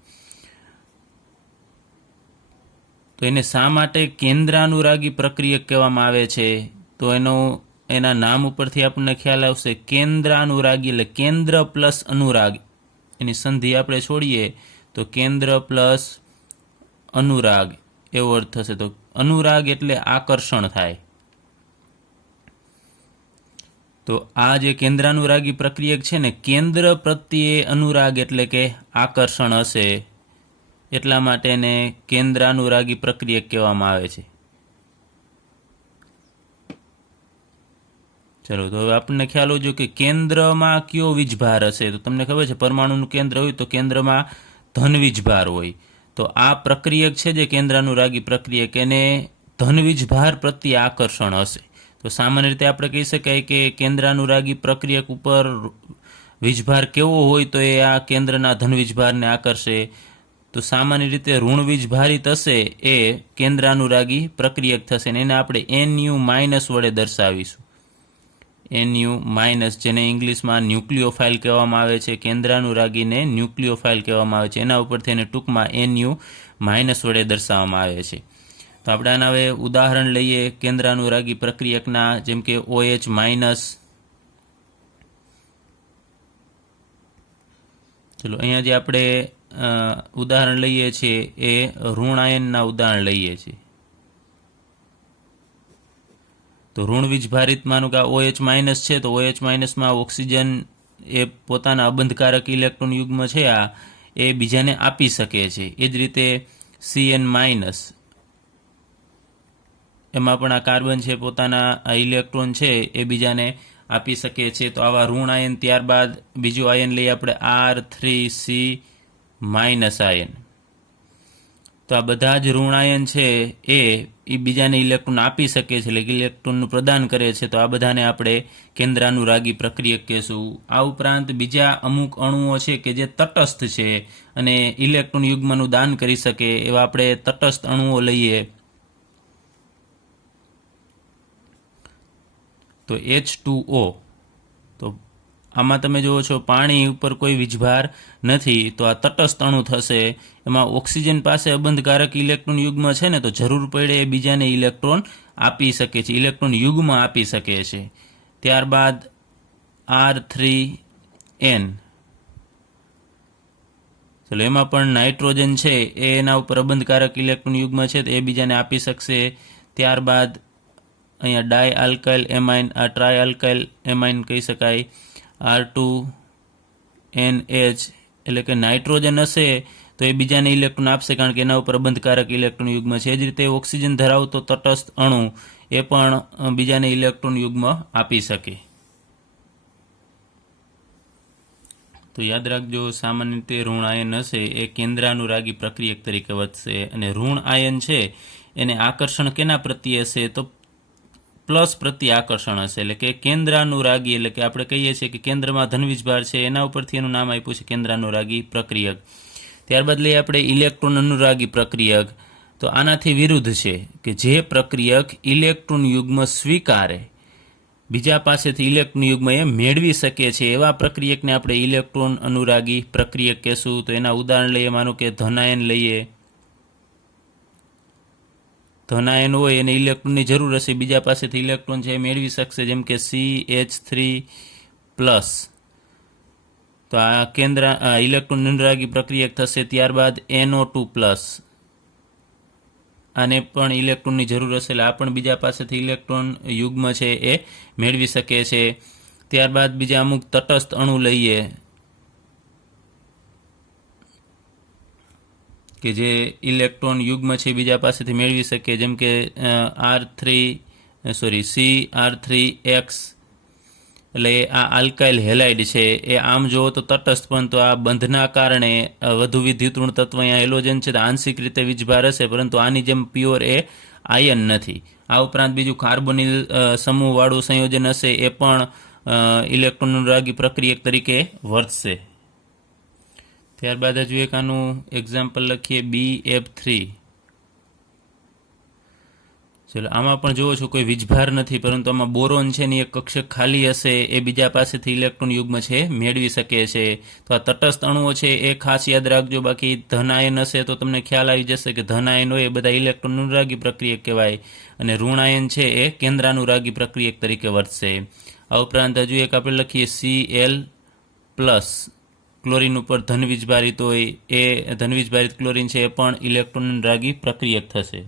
તો એને શા માટે કેન્દ્રાનુરાગી પ્રક્રિયક કહેવામાં આવે છે? તો એના નામ ઉપરથી આપણને ખ્યાલ આવશે. કેન્દ્રાનુરાગી એટલે કેન્દ્ર પ્લસ અનુરાગ, એની સંધિ આપણે છોડીએ તો કેન્દ્ર પ્લસ અનુરાગ એવો અર્થ થશે. તો અનુરાગ એટલે આકર્ષણ થાય. તો આ જે કેન્દ્રાનુરાગી પ્રક્રિયક છે ને, કેન્દ્ર પ્રત્યે અનુરાગ એટલે કે આકર્ષણ હશે એટલા માટે એને કેન્દ્રાનુરાગી પ્રક્રિયક કહેવામાં આવે છે. ચલો, તો હવે આપણને ખ્યાલ હોવો જોઈએ કે કેન્દ્રમાં કયો વીજભાર હશે. તો તમને ખબર છે પરમાણુનું કેન્દ્ર હોય તો કેન્દ્રમાં ધન વીજભાર હોય. તો આ પ્રક્રિયક છે જે કેન્દ્રાનુરાગી પ્રક્રિયક, એને ધન વીજભાર પ્રત્યે આકર્ષણ હશે. તો સામાન્ય રીતે આપણે કહી શકાય કે કેન્દ્રાનુરાગી પ્રક્રિયક ઉપર વીજભાર કેવો હોય તો એ આ કેન્દ્રના ધન વીજભારને આકર્ષે. તો સામાન્ય રીતે ઋણ વીજભારિત હશે એ કેન્દ્રાનુરાગી પ્રક્રિયક થશે અને એને આપણે NU- વડે દર્શાવીશું. NU-, જેને ઇંગ્લિશમાં ન્યુક્લિયોફાઇલ કહેવામાં આવે છે. કેન્દ્રાનુરાગીને ન્યુક્લિયોફાઇલ કહેવામાં આવે છે. એના ઉપરથી એને ટૂંકમાં NU- વડે દર્શાવવામાં આવે છે. તો આપણે આના હવે ઉદાહરણ લઈએ કેન્દ્રાનુરાગી પ્રક્રિયકના, જેમ કે OH-. ચલો, અહીંયા જે આપણે ઉદાહરણ લઈએ છીએ એ ઋણ આયનના ઉદાહરણ લઈએ છીએ. તો ઋણ વીજભારિત માનું કે આ OH- છે તો OH- માં ઓક્સિજન એ પોતાના અબંધકારક ઇલેક્ટ્રોન યુગ્મ છે આ એ બીજાને આપી શકે છે. એ જ રીતે CN- એમાં પણ આ કાર્બન છે પોતાના આ ઇલેક્ટ્રોન છે એ બીજાને આપી શકે છે. તો આવા ઋણ આયન. ત્યારબાદ બીજું આયન લઈએ આપણે R3C- આયન. તો આ બધા જ ઋણ આયન છે એ બીજાને ઇલેક્ટ્રોન આપી શકે છે, એટલે કે ઇલેક્ટ્રોનનું પ્રદાન કરે છે. તો આ બધાને આપણે કેન્દ્રાનુરાગી પ્રક્રિયક કહેશું. આ ઉપરાંત બીજા અમુક અણુઓ છે કે જે તટસ્થ છે અને ઇલેક્ટ્રોન યુગ્મનું દાન કરી શકે એવા આપણે તટસ્થ અણુઓ લઈએ તો H2O. તો આમાં તમે જુઓ છો પાણી ઉપર કોઈ વીજભાર નથી તો આ તટસ્થ અણુ થશે. એમાં ઓક્સિજન પાસે અબંધકારક ઇલેક્ટ્રોન યુગ્મ છે ને, તો જરૂર પડે એ બીજાને ઇલેક્ટ્રોન આપી શકે છે, ઇલેક્ટ્રોન યુગ્મ આપી શકે છે. ત્યારબાદ R3N. ચલો, એમાં પણ નાઇટ્રોજન છે એ એના ઉપર અબંધકારક ઇલેક્ટ્રોન યુગ્મ છે તો એ બીજાને આપી શકશે. ત્યારબાદ અહીંયા ડાય આલ્કાઇલ એમાઇન, આ ટ્રાય આલ્કાઇલ એમાઇન કહી શકાય. R2NH એટલે કે નાઇટ્રોજન હશે તો એ બીજાને ઇલેક્ટ્રોન આપશે કારણ કે એના ઉપર અબંધકારક ઇલેક્ટ્રોન યુગ્મ છે. એ જ રીતે ઓક્સિજન ધરાવતો તટસ્થ અણુ એ પણ બીજાને ઇલેક્ટ્રોન યુગ્મ આપી શકે. તો યાદ રાખજો, સામાન્ય રીતે ઋણ આયન હશે એ કેન્દ્રાનુરાગી પ્રક્રિયક તરીકે વધશે અને ઋણ આયન છે એને આકર્ષણ કેના પ્રત્યે હશે? તો પ્લસ પ્રત્યે આકર્ષણ હશે. એટલે કે કેન્દ્રાનુરાગી એટલે કે આપણે કહીએ છીએ કે કેન્દ્રમાં ધન વીજભાર છે એના ઉપરથી એનું નામ આપ્યું છે કેન્દ્રાનુરાગી પ્રક્રિયક. ત્યારબાદ લઈએ આપણે ઇલેક્ટ્રોન અનુરાગી પ્રક્રિયક. તો આનાથી વિરુદ્ધ છે કે જે પ્રક્રિયક ઇલેક્ટ્રોન યુગ્મ સ્વીકારે, બીજા પાસેથી ઇલેક્ટ્રોન યુગ્મ એ મેળવી શકે છે એવા પ્રક્રિયકને આપણે ઇલેક્ટ્રોન અનુરાગી પ્રક્રિયક કહેશું. તો એના ઉદાહરણ લઈએ, માનો કે ધનાયન લઈએ. ધનાયન હોય એને ઇલેક્ટ્રોનની જરૂર હશે, બીજા પાસેથી ઇલેક્ટ્રોન છે એ મેળવી શકશે, જેમ કે CH3+. તો આ ઇલેક્ટ્રોન અનુરાગી પ્રક્રિયક થશે. ત્યારબાદ NO2+, આને પણ ઇલેક્ટ્રોનની જરૂર હશે એટલે આ પણ બીજા પાસેથી ઇલેક્ટ્રોન યુગ્મ છે એ મેળવી શકે છે. ત્યારબાદ બીજા અમુક તટસ્થ અણુ લઈએ કે જે ઇલેક્ટ્રોન યુગ્મ છે બીજા પાસેથી મેળવી શકે, જેમ કે CR3X, એટલે આ આલ્કાઇલ હેલાઇડ છે. એ આમ જુઓ તો તટસ્થ, પરંતુ આ બંધના કારણે વધુ વિદ્યુતઋણ તત્વ અહીંયા હેલોજન છે તો આંશિક રીતે વીજભાર હશે, પરંતુ આની જેમ પ્યોર એ આયન નથી. આ ઉપરાંત બીજું કાર્બોનિલ સમૂહવાળું સંયોજન હશે એ પણ ઇલેક્ટ્રોન અનુરાગી પ્રક્રિયક તરીકે વર્તશે. ત્યારબાદ હજુ એક આનું એક્ઝામ્પલ લખીએ, BF3. ચલો, આમાં પણ જુઓ છો કોઈ વીજભાર નથી, પરંતુ આમાં બોરોન છે ને એક કક્ષક ખાલી હશે એ બીજા પાસેથી ઇલેક્ટ્રોન યુગ્મ છે મેળવી શકે છે. તો આ તટસ્થ અણુઓ છે એ ખાસ યાદ રાખજો. બાકી ધન આયન હશે તો તમને ખ્યાલ આવી જશે કે ધન આયન હોય એ બધા ઇલેક્ટ્રોન અનુરાગી પ્રક્રિયક કહેવાય, અને ઋણ આયન છે એ કેન્દ્રાનુરાગી પ્રક્રિયક તરીકે વર્તશે. આ ઉપરાંત હજુ એક આપણે લખીએ Cl+, ક્લોરીન ઉપર ધન વીજભારિત હોય એ ધન વીજભારિત ક્લોરીન છે એ પણ ઇલેક્ટ્રોન અનુરાગી પ્રક્રિયક થશે.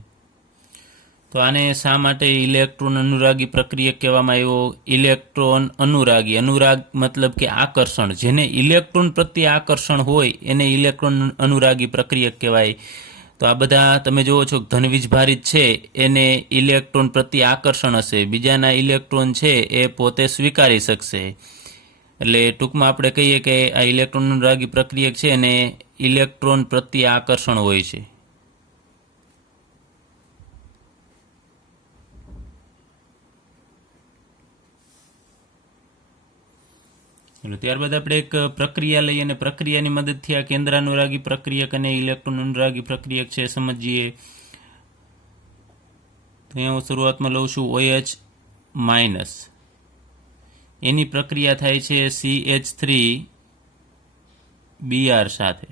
તો આને શા માટે ઇલેક્ટ્રોન અનુરાગી પ્રક્રિયક કહેવામાં આવ્યો? ઇલેક્ટ્રોન અનુરાગી, અનુરાગ મતલબ કે આકર્ષણ, જેને ઇલેક્ટ્રોન પ્રત્યે આકર્ષણ હોય એને ઇલેક્ટ્રોન અનુરાગી પ્રક્રિયક કહેવાય. તો આ બધા તમે જુઓ છો ધન વીજભારિત છે એને ઇલેક્ટ્રોન પ્રત્યે આકર્ષણ હશે, બીજાના ઇલેક્ટ્રોન છે એ પોતે સ્વીકારી શકશે. એટલે ટૂંકમાં આપણે કહીએ કે આ ઇલેક્ટ્રોન અનુરાગી પ્રક્રિયક છે અને ઇલેક્ટ્રોન પ્રત્યે આકર્ષણ હોય છે. ત્યારબાદ આપણે એક પ્રક્રિયા લઈએ અને પ્રક્રિયાની મદદથી આ કેન્દ્રાનુરાગી પ્રક્રિયક અને ઇલેક્ટ્રોન અનુરાગી પ્રક્રિયક છે સમજીએ. તો અહીંયા હું શરૂઆતમાં લઉં છું OH-, એની પ્રક્રિયા થાય છે CH3Br સાથે.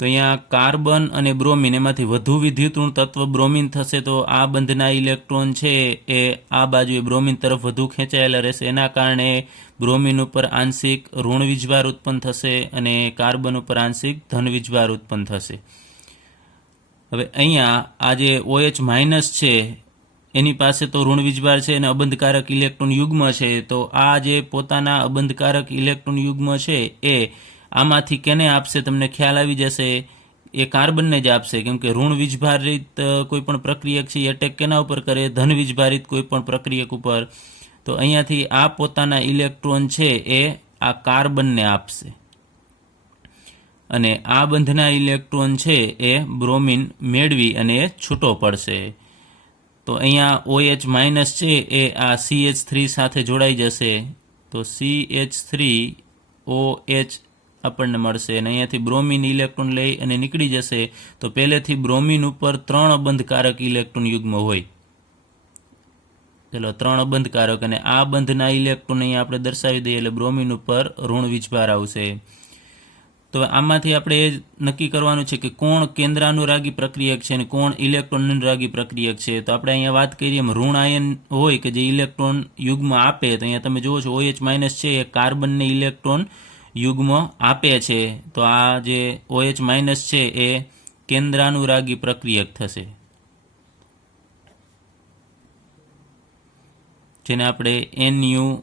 તો અહીંયા કાર્બન અને બ્રોમિન એમાંથી વધુ વિદ્યુતઋણ તત્વ બ્રોમિન થશે, તો આ બંધના ઇલેક્ટ્રોન છે એ આ બાજુએ બ્રોમિન તરફ વધુ ખેંચાયેલા રહેશે. એના કારણે બ્રોમિન ઉપર આંશિક ઋણ વીજભાર ઉત્પન્ન થશે અને કાર્બન ઉપર આંશિક ધન વીજભાર ઉત્પન્ન થશે. હવે અહીંયા આ જે OH- છે એની પાસે તો ઋણ વીજભાર છે અને અબંધકારક ઇલેક્ટ્રોન યુગ્મ છે. તો આ જે પોતાના અબંધકારક ઇલેક્ટ્રોન યુગ્મ છે એ આમાંથી કેને આપશે? તમને ખ્યાલ આવી જશે, એ કાર્બનને જ આપશે, કેમ કે ઋણ વીજભારિત કોઈ પણ પ્રક્રિયક છે એ એટેક કેના ઉપર કરે? ધન વીજભારિત કોઈ પણ પ્રક્રિયક ઉપર. તો અહીંયાથી આ પોતાના ઇલેક્ટ્રોન છે એ આ કાર્બનને આપશે અને આ બંધના ઇલેક્ટ્રોન છે એ બ્રોમિન મેળવી અને છૂટો પડશે. તો અહીંયા OH- છે એ આ CH3 સાથે જોડાઈ જશે, તો CH3OH આપણને મળશે અને અહીંયાથી બ્રોમિન ઇલેક્ટ્રોન લઈ અને નીકળી જશે. તો પહેલેથી બ્રોમિન ઉપર 3 અબંધકારક ઇલેક્ટ્રોન યુગ્મ હોય, ચલો 3 અબંધકારક, અને આ બંધના ઇલેક્ટ્રોન અહીંયા આપણે દર્શાવી દઈએ એટલે બ્રોમિન ઉપર ઋણ વીજભાર આવશે. તો આમાંથી આપણે એ નક્કી કરવાનું છે કે કોણ કેન્દ્રાનુરાગી પ્રક્રિયક છે અને કોણ ઇલેક્ટ્રોન અનુરાગી પ્રક્રિયક છે. તો આપણે અહીંયા વાત કરીએ એમ ઋણ આયન હોય કે જે ઇલેક્ટ્રોન યુગ્મ આપે, તો અહીંયા તમે જુઓ છો OH- છે એ કાર્બનને ઇલેક્ટ્રોન યુગ્મ આપે છે. તો આ જે OH- છે એ કેન્દ્રાનુરાગી પ્રક્રિયક થશે, જેને આપણે Nu-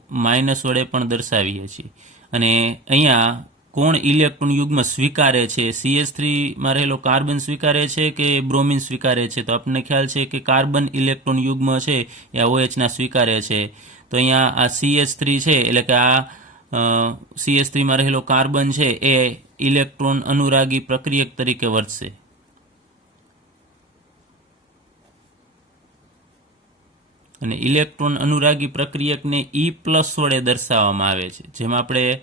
વડે પણ દર્શાવીએ છીએ. અને અહીંયા કોણ ઇલેક્ટ્રોન યુગ્મ સ્વીકારે છે? CH3માં રહેલો કાર્બન સ્વીકારે છે કે બ્રોમિન સ્વીકારે છે? તો આપણને ખ્યાલ છે કે કાર્બન ઇલેક્ટ્રોન યુગ્મ છે એ OH ના સ્વીકારે છે. તો અહીંયા આ CH3 છે એટલે કે આ CH3માં રહેલો કાર્બન છે એ ઇલેક્ટ્રોન અનુરાગી પ્રક્રિયક તરીકે વર્તશે. અને ઇલેક્ટ્રોન અનુરાગી પ્રક્રિયકને E+ વડે દર્શાવવામાં આવે છે. જેમ આપણે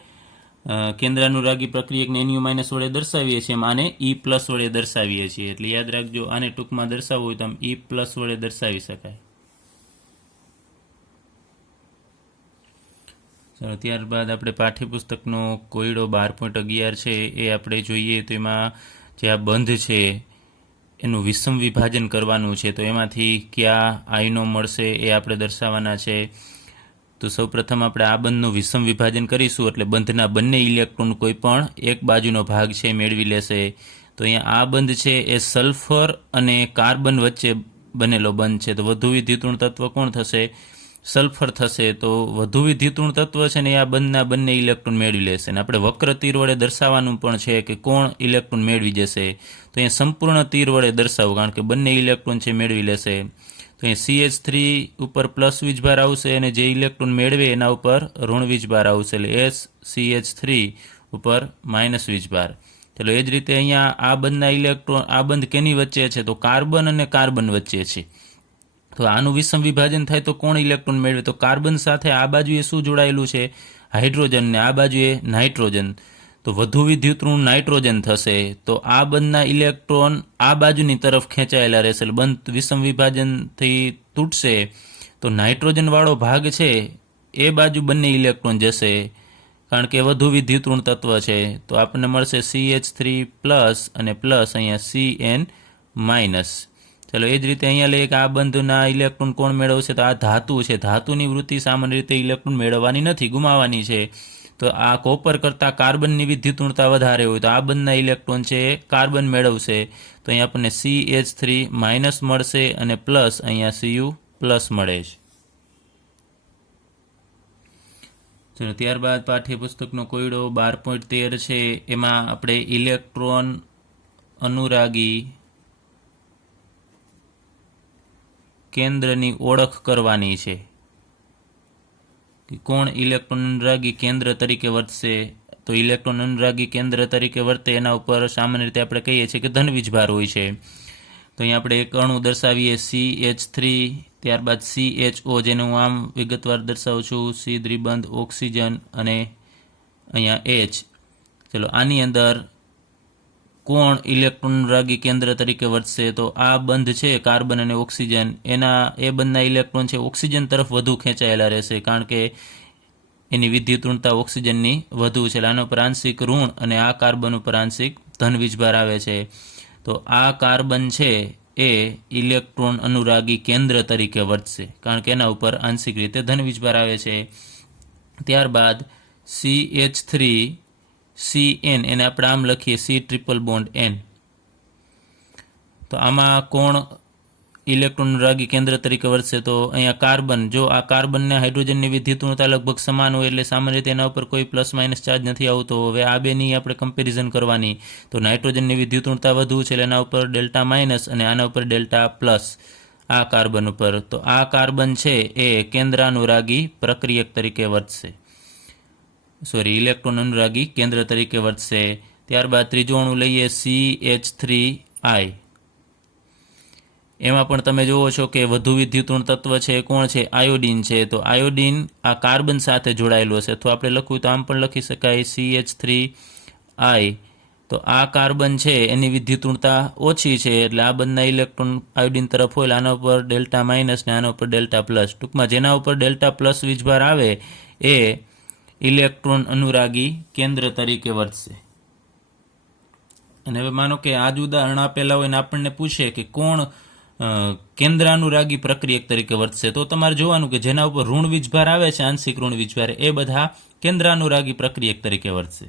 કેન્દ્રાનુરાગી પ્રક્રિયકને Nu- વડે દર્શાવીએ છીએ એમ આને E+ વડે દર્શાવીએ છીએ. એટલે યાદ રાખજો, આને ટૂંકમાં દર્શાવવું હોય તો આમ E+ વડે દર્શાવી શકાય. ચાલો, ત્યારબાદ આપણે પાઠ્યપુસ્તકનો કોયડો 12.11 છે એ આપણે જોઈએ. તો એમાં જે આ બંધ છે એનું વિષમ વિભાજન કરવાનું છે. તો એમાંથી કયા આયનો મળશે એ આપણે દર્શાવવાના છે. તો સૌપ્રથમ આપણે આ બંધનું વિષમ વિભાજન કરીશું એટલે બંધના બંને ઇલેક્ટ્રોન કોઈ પણ એક બાજુનો ભાગ છે એ મેળવી લેશે. તો અહીંયા આ બંધ છે એ સલ્ફર અને કાર્બન વચ્ચે બનેલો બંધ છે. તો વધુ વિદ્યુતઋણ તત્વ કોણ થશે? સલ્ફર થશે. તો વધુ વિદ્યુતઋણ તત્વ છે ને એ આ બંધના બંને ઇલેક્ટ્રોન મેળવી લેશે. અને આપણે વક્ર તીર વડે દર્શાવવાનું પણ છે કે કોણ ઇલેક્ટ્રોન મેળવી જશે. તો અહીંયા સંપૂર્ણ તીર વડે દર્શાવવું કારણ કે બંને ઇલેક્ટ્રોન છે મેળવી લેશે. તો અહીં CH3 ઉપર પ્લસ વીજભાર આવશે અને જે ઇલેક્ટ્રોન મેળવે એના ઉપર ઋણ વીજભાર આવશે એટલે SCH3 ઉપર માઇનસ વીજભાર. ચલો એ જ રીતે અહીંયા આ બંધના ઇલેક્ટ્રોન આ બંધ કેની વચ્ચે છે? તો કાર્બન અને કાર્બન વચ્ચે છે. તો આનું વિષમ વિભાજન થાય તો કોણ ઇલેક્ટ્રોન મેળવે? તો કાર્બન સાથે આ બાજુએ શું જોડાયેલું છે? હાઇડ્રોજન. ને આ બાજુએ નાઇટ્રોજન. તો વધુ વિદ્યુતઋણ નાઇટ્રોજન થશે. તો આ બંધના ઇલેક્ટ્રોન આ બાજુની તરફ ખેંચાયેલા રહેશે એટલે બંધ વિષમ વિભાજનથી તૂટશે તો નાઇટ્રોજનવાળો ભાગ છે એ બાજુ બંને ઇલેક્ટ્રોન જશે કારણ કે વધુ વિદ્યુતઋણ તત્વ છે. તો આપણને મળશે CH3 પ્લસ અને પ્લસ અહીંયા CN માઇનસ. ચલો એ જ રીતે અહીંયા લઈએ કે આ બંધના ઇલેક્ટ્રોન કોણ મેળવશે? તો આ ધાતુ છે. ધાતુની વૃત્તિ સામાન્ય રીતે ઇલેક્ટ્રોન મેળવવાની નથી, ગુમાવવાની છે. તો આ કોપર કરતાં કાર્બનની વિદ્યુતઋણતા વધારે હોય તો આ બંધના ઇલેક્ટ્રોન છે એ કાર્બન મેળવશે. તો અહીંયા આપણને CH3 માઇનસ મળશે અને પ્લસ અહીંયા Cu પ્લસ મળે છે. ચલો ત્યારબાદ પાઠ્યપુસ્તકનો કોયડો 12.13 છે એમાં આપણે ઇલેક્ટ્રોન અનુરાગી કેન્દ્રની ઓળખ કરવાની છે. કોણ ઇલેક્ટ્રોન અનુરાગી કેન્દ્ર તરીકે વર્તશે? તો ઇલેક્ટ્રોન અનુરાગી કેન્દ્ર તરીકે વર્તે એના ઉપર સામાન્ય રીતે આપણે કહીએ છીએ કે ધન વીજભાર હોય છે. તો અહીંયા આપણે એક અણુ દર્શાવીએ CH3 ત્યારબાદ CHO જેને હું આમ વિગતવાર દર્શાવું છું C દ્વિબંધ ઓક્સિજન અને અહીંયા H. ચલો આની અંદર કોણ ઇલેક્ટ્રોન અનુરાગી કેન્દ્ર તરીકે વર્તશે? તો આ બંધ છે કાર્બન અને ઓક્સિજન એના એ બંધના ઇલેક્ટ્રોન છે ઓક્સિજન તરફ વધુ ખેંચાયેલા રહેશે કારણ કે એની વિદ્યુતઋણતા ઓક્સિજનની વધુ છે. આના ઉપર આંશિક ઋણ અને આ કાર્બન ઉપર આંશિક ધન વીજભાર આવે છે. તો આ કાર્બન છે એ ઇલેક્ટ્રોન અનુરાગી કેન્દ્ર તરીકે વર્તશે કારણ કે એના ઉપર આંશિક રીતે ધન વીજભાર આવે છે. ત્યારબાદ CH3 CN એને આપણે આમ લખીએ C ટ્રિપલ બોન્ડ N. તો આમાં કોણ ઇલેક્ટ્રોન અનુરાગી કેન્દ્ર તરીકે વર્તશે? તો અહીંયા કાર્બન. જો આ કાર્બનને હાઇડ્રોજનની વિદ્યુતઋણતા લગભગ સમાન હોય એટલે સામાન્ય રીતે એના ઉપર કોઈ પ્લસ માઇનસ ચાર્જ નથી આવતો. હવે આ બેની આપણે કમ્પેરિઝન કરવાની. તો નાઇટ્રોજનની વિદ્યુતઋણતા વધુ છે એટલે એના ઉપર ડેલ્ટા માઇનસ અને આના ઉપર ડેલ્ટા પ્લસ આ કાર્બન ઉપર. તો આ કાર્બન છે એ કેન્દ્રાનુરાગી પ્રક્રિયક તરીકે વર્તશે. ઇલેક્ટ્રોન અનુરાગી કેન્દ્ર તરીકે વર્તશે. ત્યારબાદ ત્રીજો અણુ લઈએ CH3I. એમાં પણ તમે જુઓ છો કે વધુ વિદ્યુતઋણ તત્વ છે કોણ છે? આયોડિન છે. તો આયોડિન આ કાર્બન સાથે જોડાયેલું હશે અથવા આપણે લખવું તો આમ પણ લખી શકાય CH3I. તો આ કાર્બન છે એની વિદ્યુતઋણતા ઓછી છે એટલે આ બંને ઇલેક્ટ્રોન આયોડિન તરફ હોય આના ઉપર ડેલ્ટા માઇનસ ને આના ઉપર ડેલ્ટા પ્લસ. ટૂંકમાં જેના ઉપર ડેલ્ટા પ્લસ વીજભાર આવે એ ઇલેક્ટ્રોન અનુરાગી કેન્દ્ર તરીકે વર્તશે. અને હવે માનો કે આ જ ઉદાહરણ આપેલા હોય ને આપણને પૂછે કે કોણ કેન્દ્રાનુરાગી પ્રક્રિયક તરીકે વર્તશે? તો તમારે જોવાનું કે જેના ઉપર ઋણ વીજભાર આવે છે આંશિક ઋણ વીજભાર એ બધા કેન્દ્રાનુરાગી પ્રક્રિયક તરીકે વર્તશે.